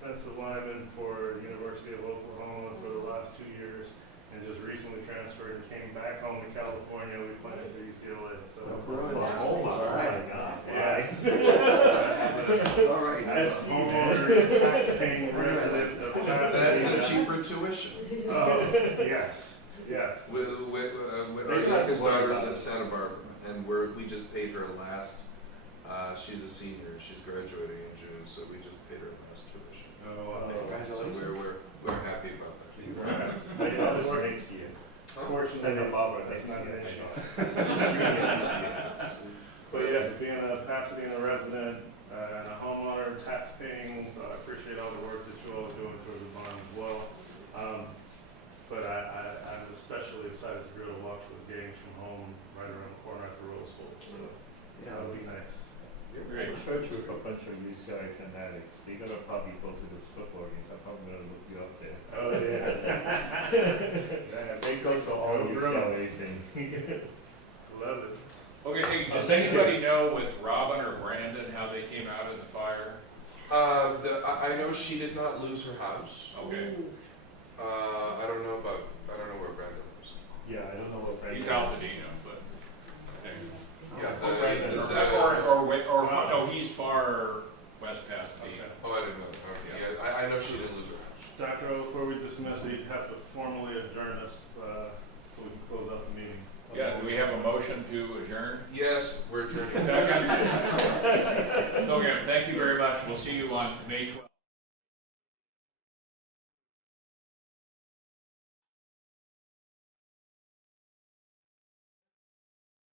defensive lineman for University of Oklahoma for the last 2 years, and just recently transferred and came back home to California. We planted for UCLA. So, Oh my God. yes. All right. As a homeowner, tax-paying resident of That's a Pasadena. cheaper tuition. Oh, yes, yes. With our youngest daughter's at Santa Barbara, and we just paid her last, she's a senior, she's graduating in June, so we just paid her last tuition. Oh, So we're happy about that. congrats. My daughter's next year. Fortunately, Santa Barbara that's next not an year. issue. But yes, being a Pasadena resident and a homeowner, tax paying, so I appreciate all the work that you all are doing for the bond as well. But I'm especially excited to be able to watch those games from home right around the corner at the Rose Bowl, so Yeah, that'll be nice. We're in church with a bunch of UCI fanatics. They're gonna probably go to those football games. I'm probably gonna look you up there. Oh, yeah. Yeah, they go to all Go UCLA things. Love it. Okay, hey, does thank you. anybody know with Robin or Brandon how they came out of the fire? I know she did not lose her house. Okay, I don't know where Brandon was. Yeah, I don't know what Brandon. he's Altadena, but, okay. Yeah, No, he's far west Pasadena. oh, I didn't know. Okay, yeah, I know she didn't lose her house. Dr. O, before we dismiss, you'd have to formally adjourn us, so we can close out the meeting. Yeah, do we have a motion to adjourn? Yes, we're adjourning. Second. So again, thank you very much. We'll see you on May 12th.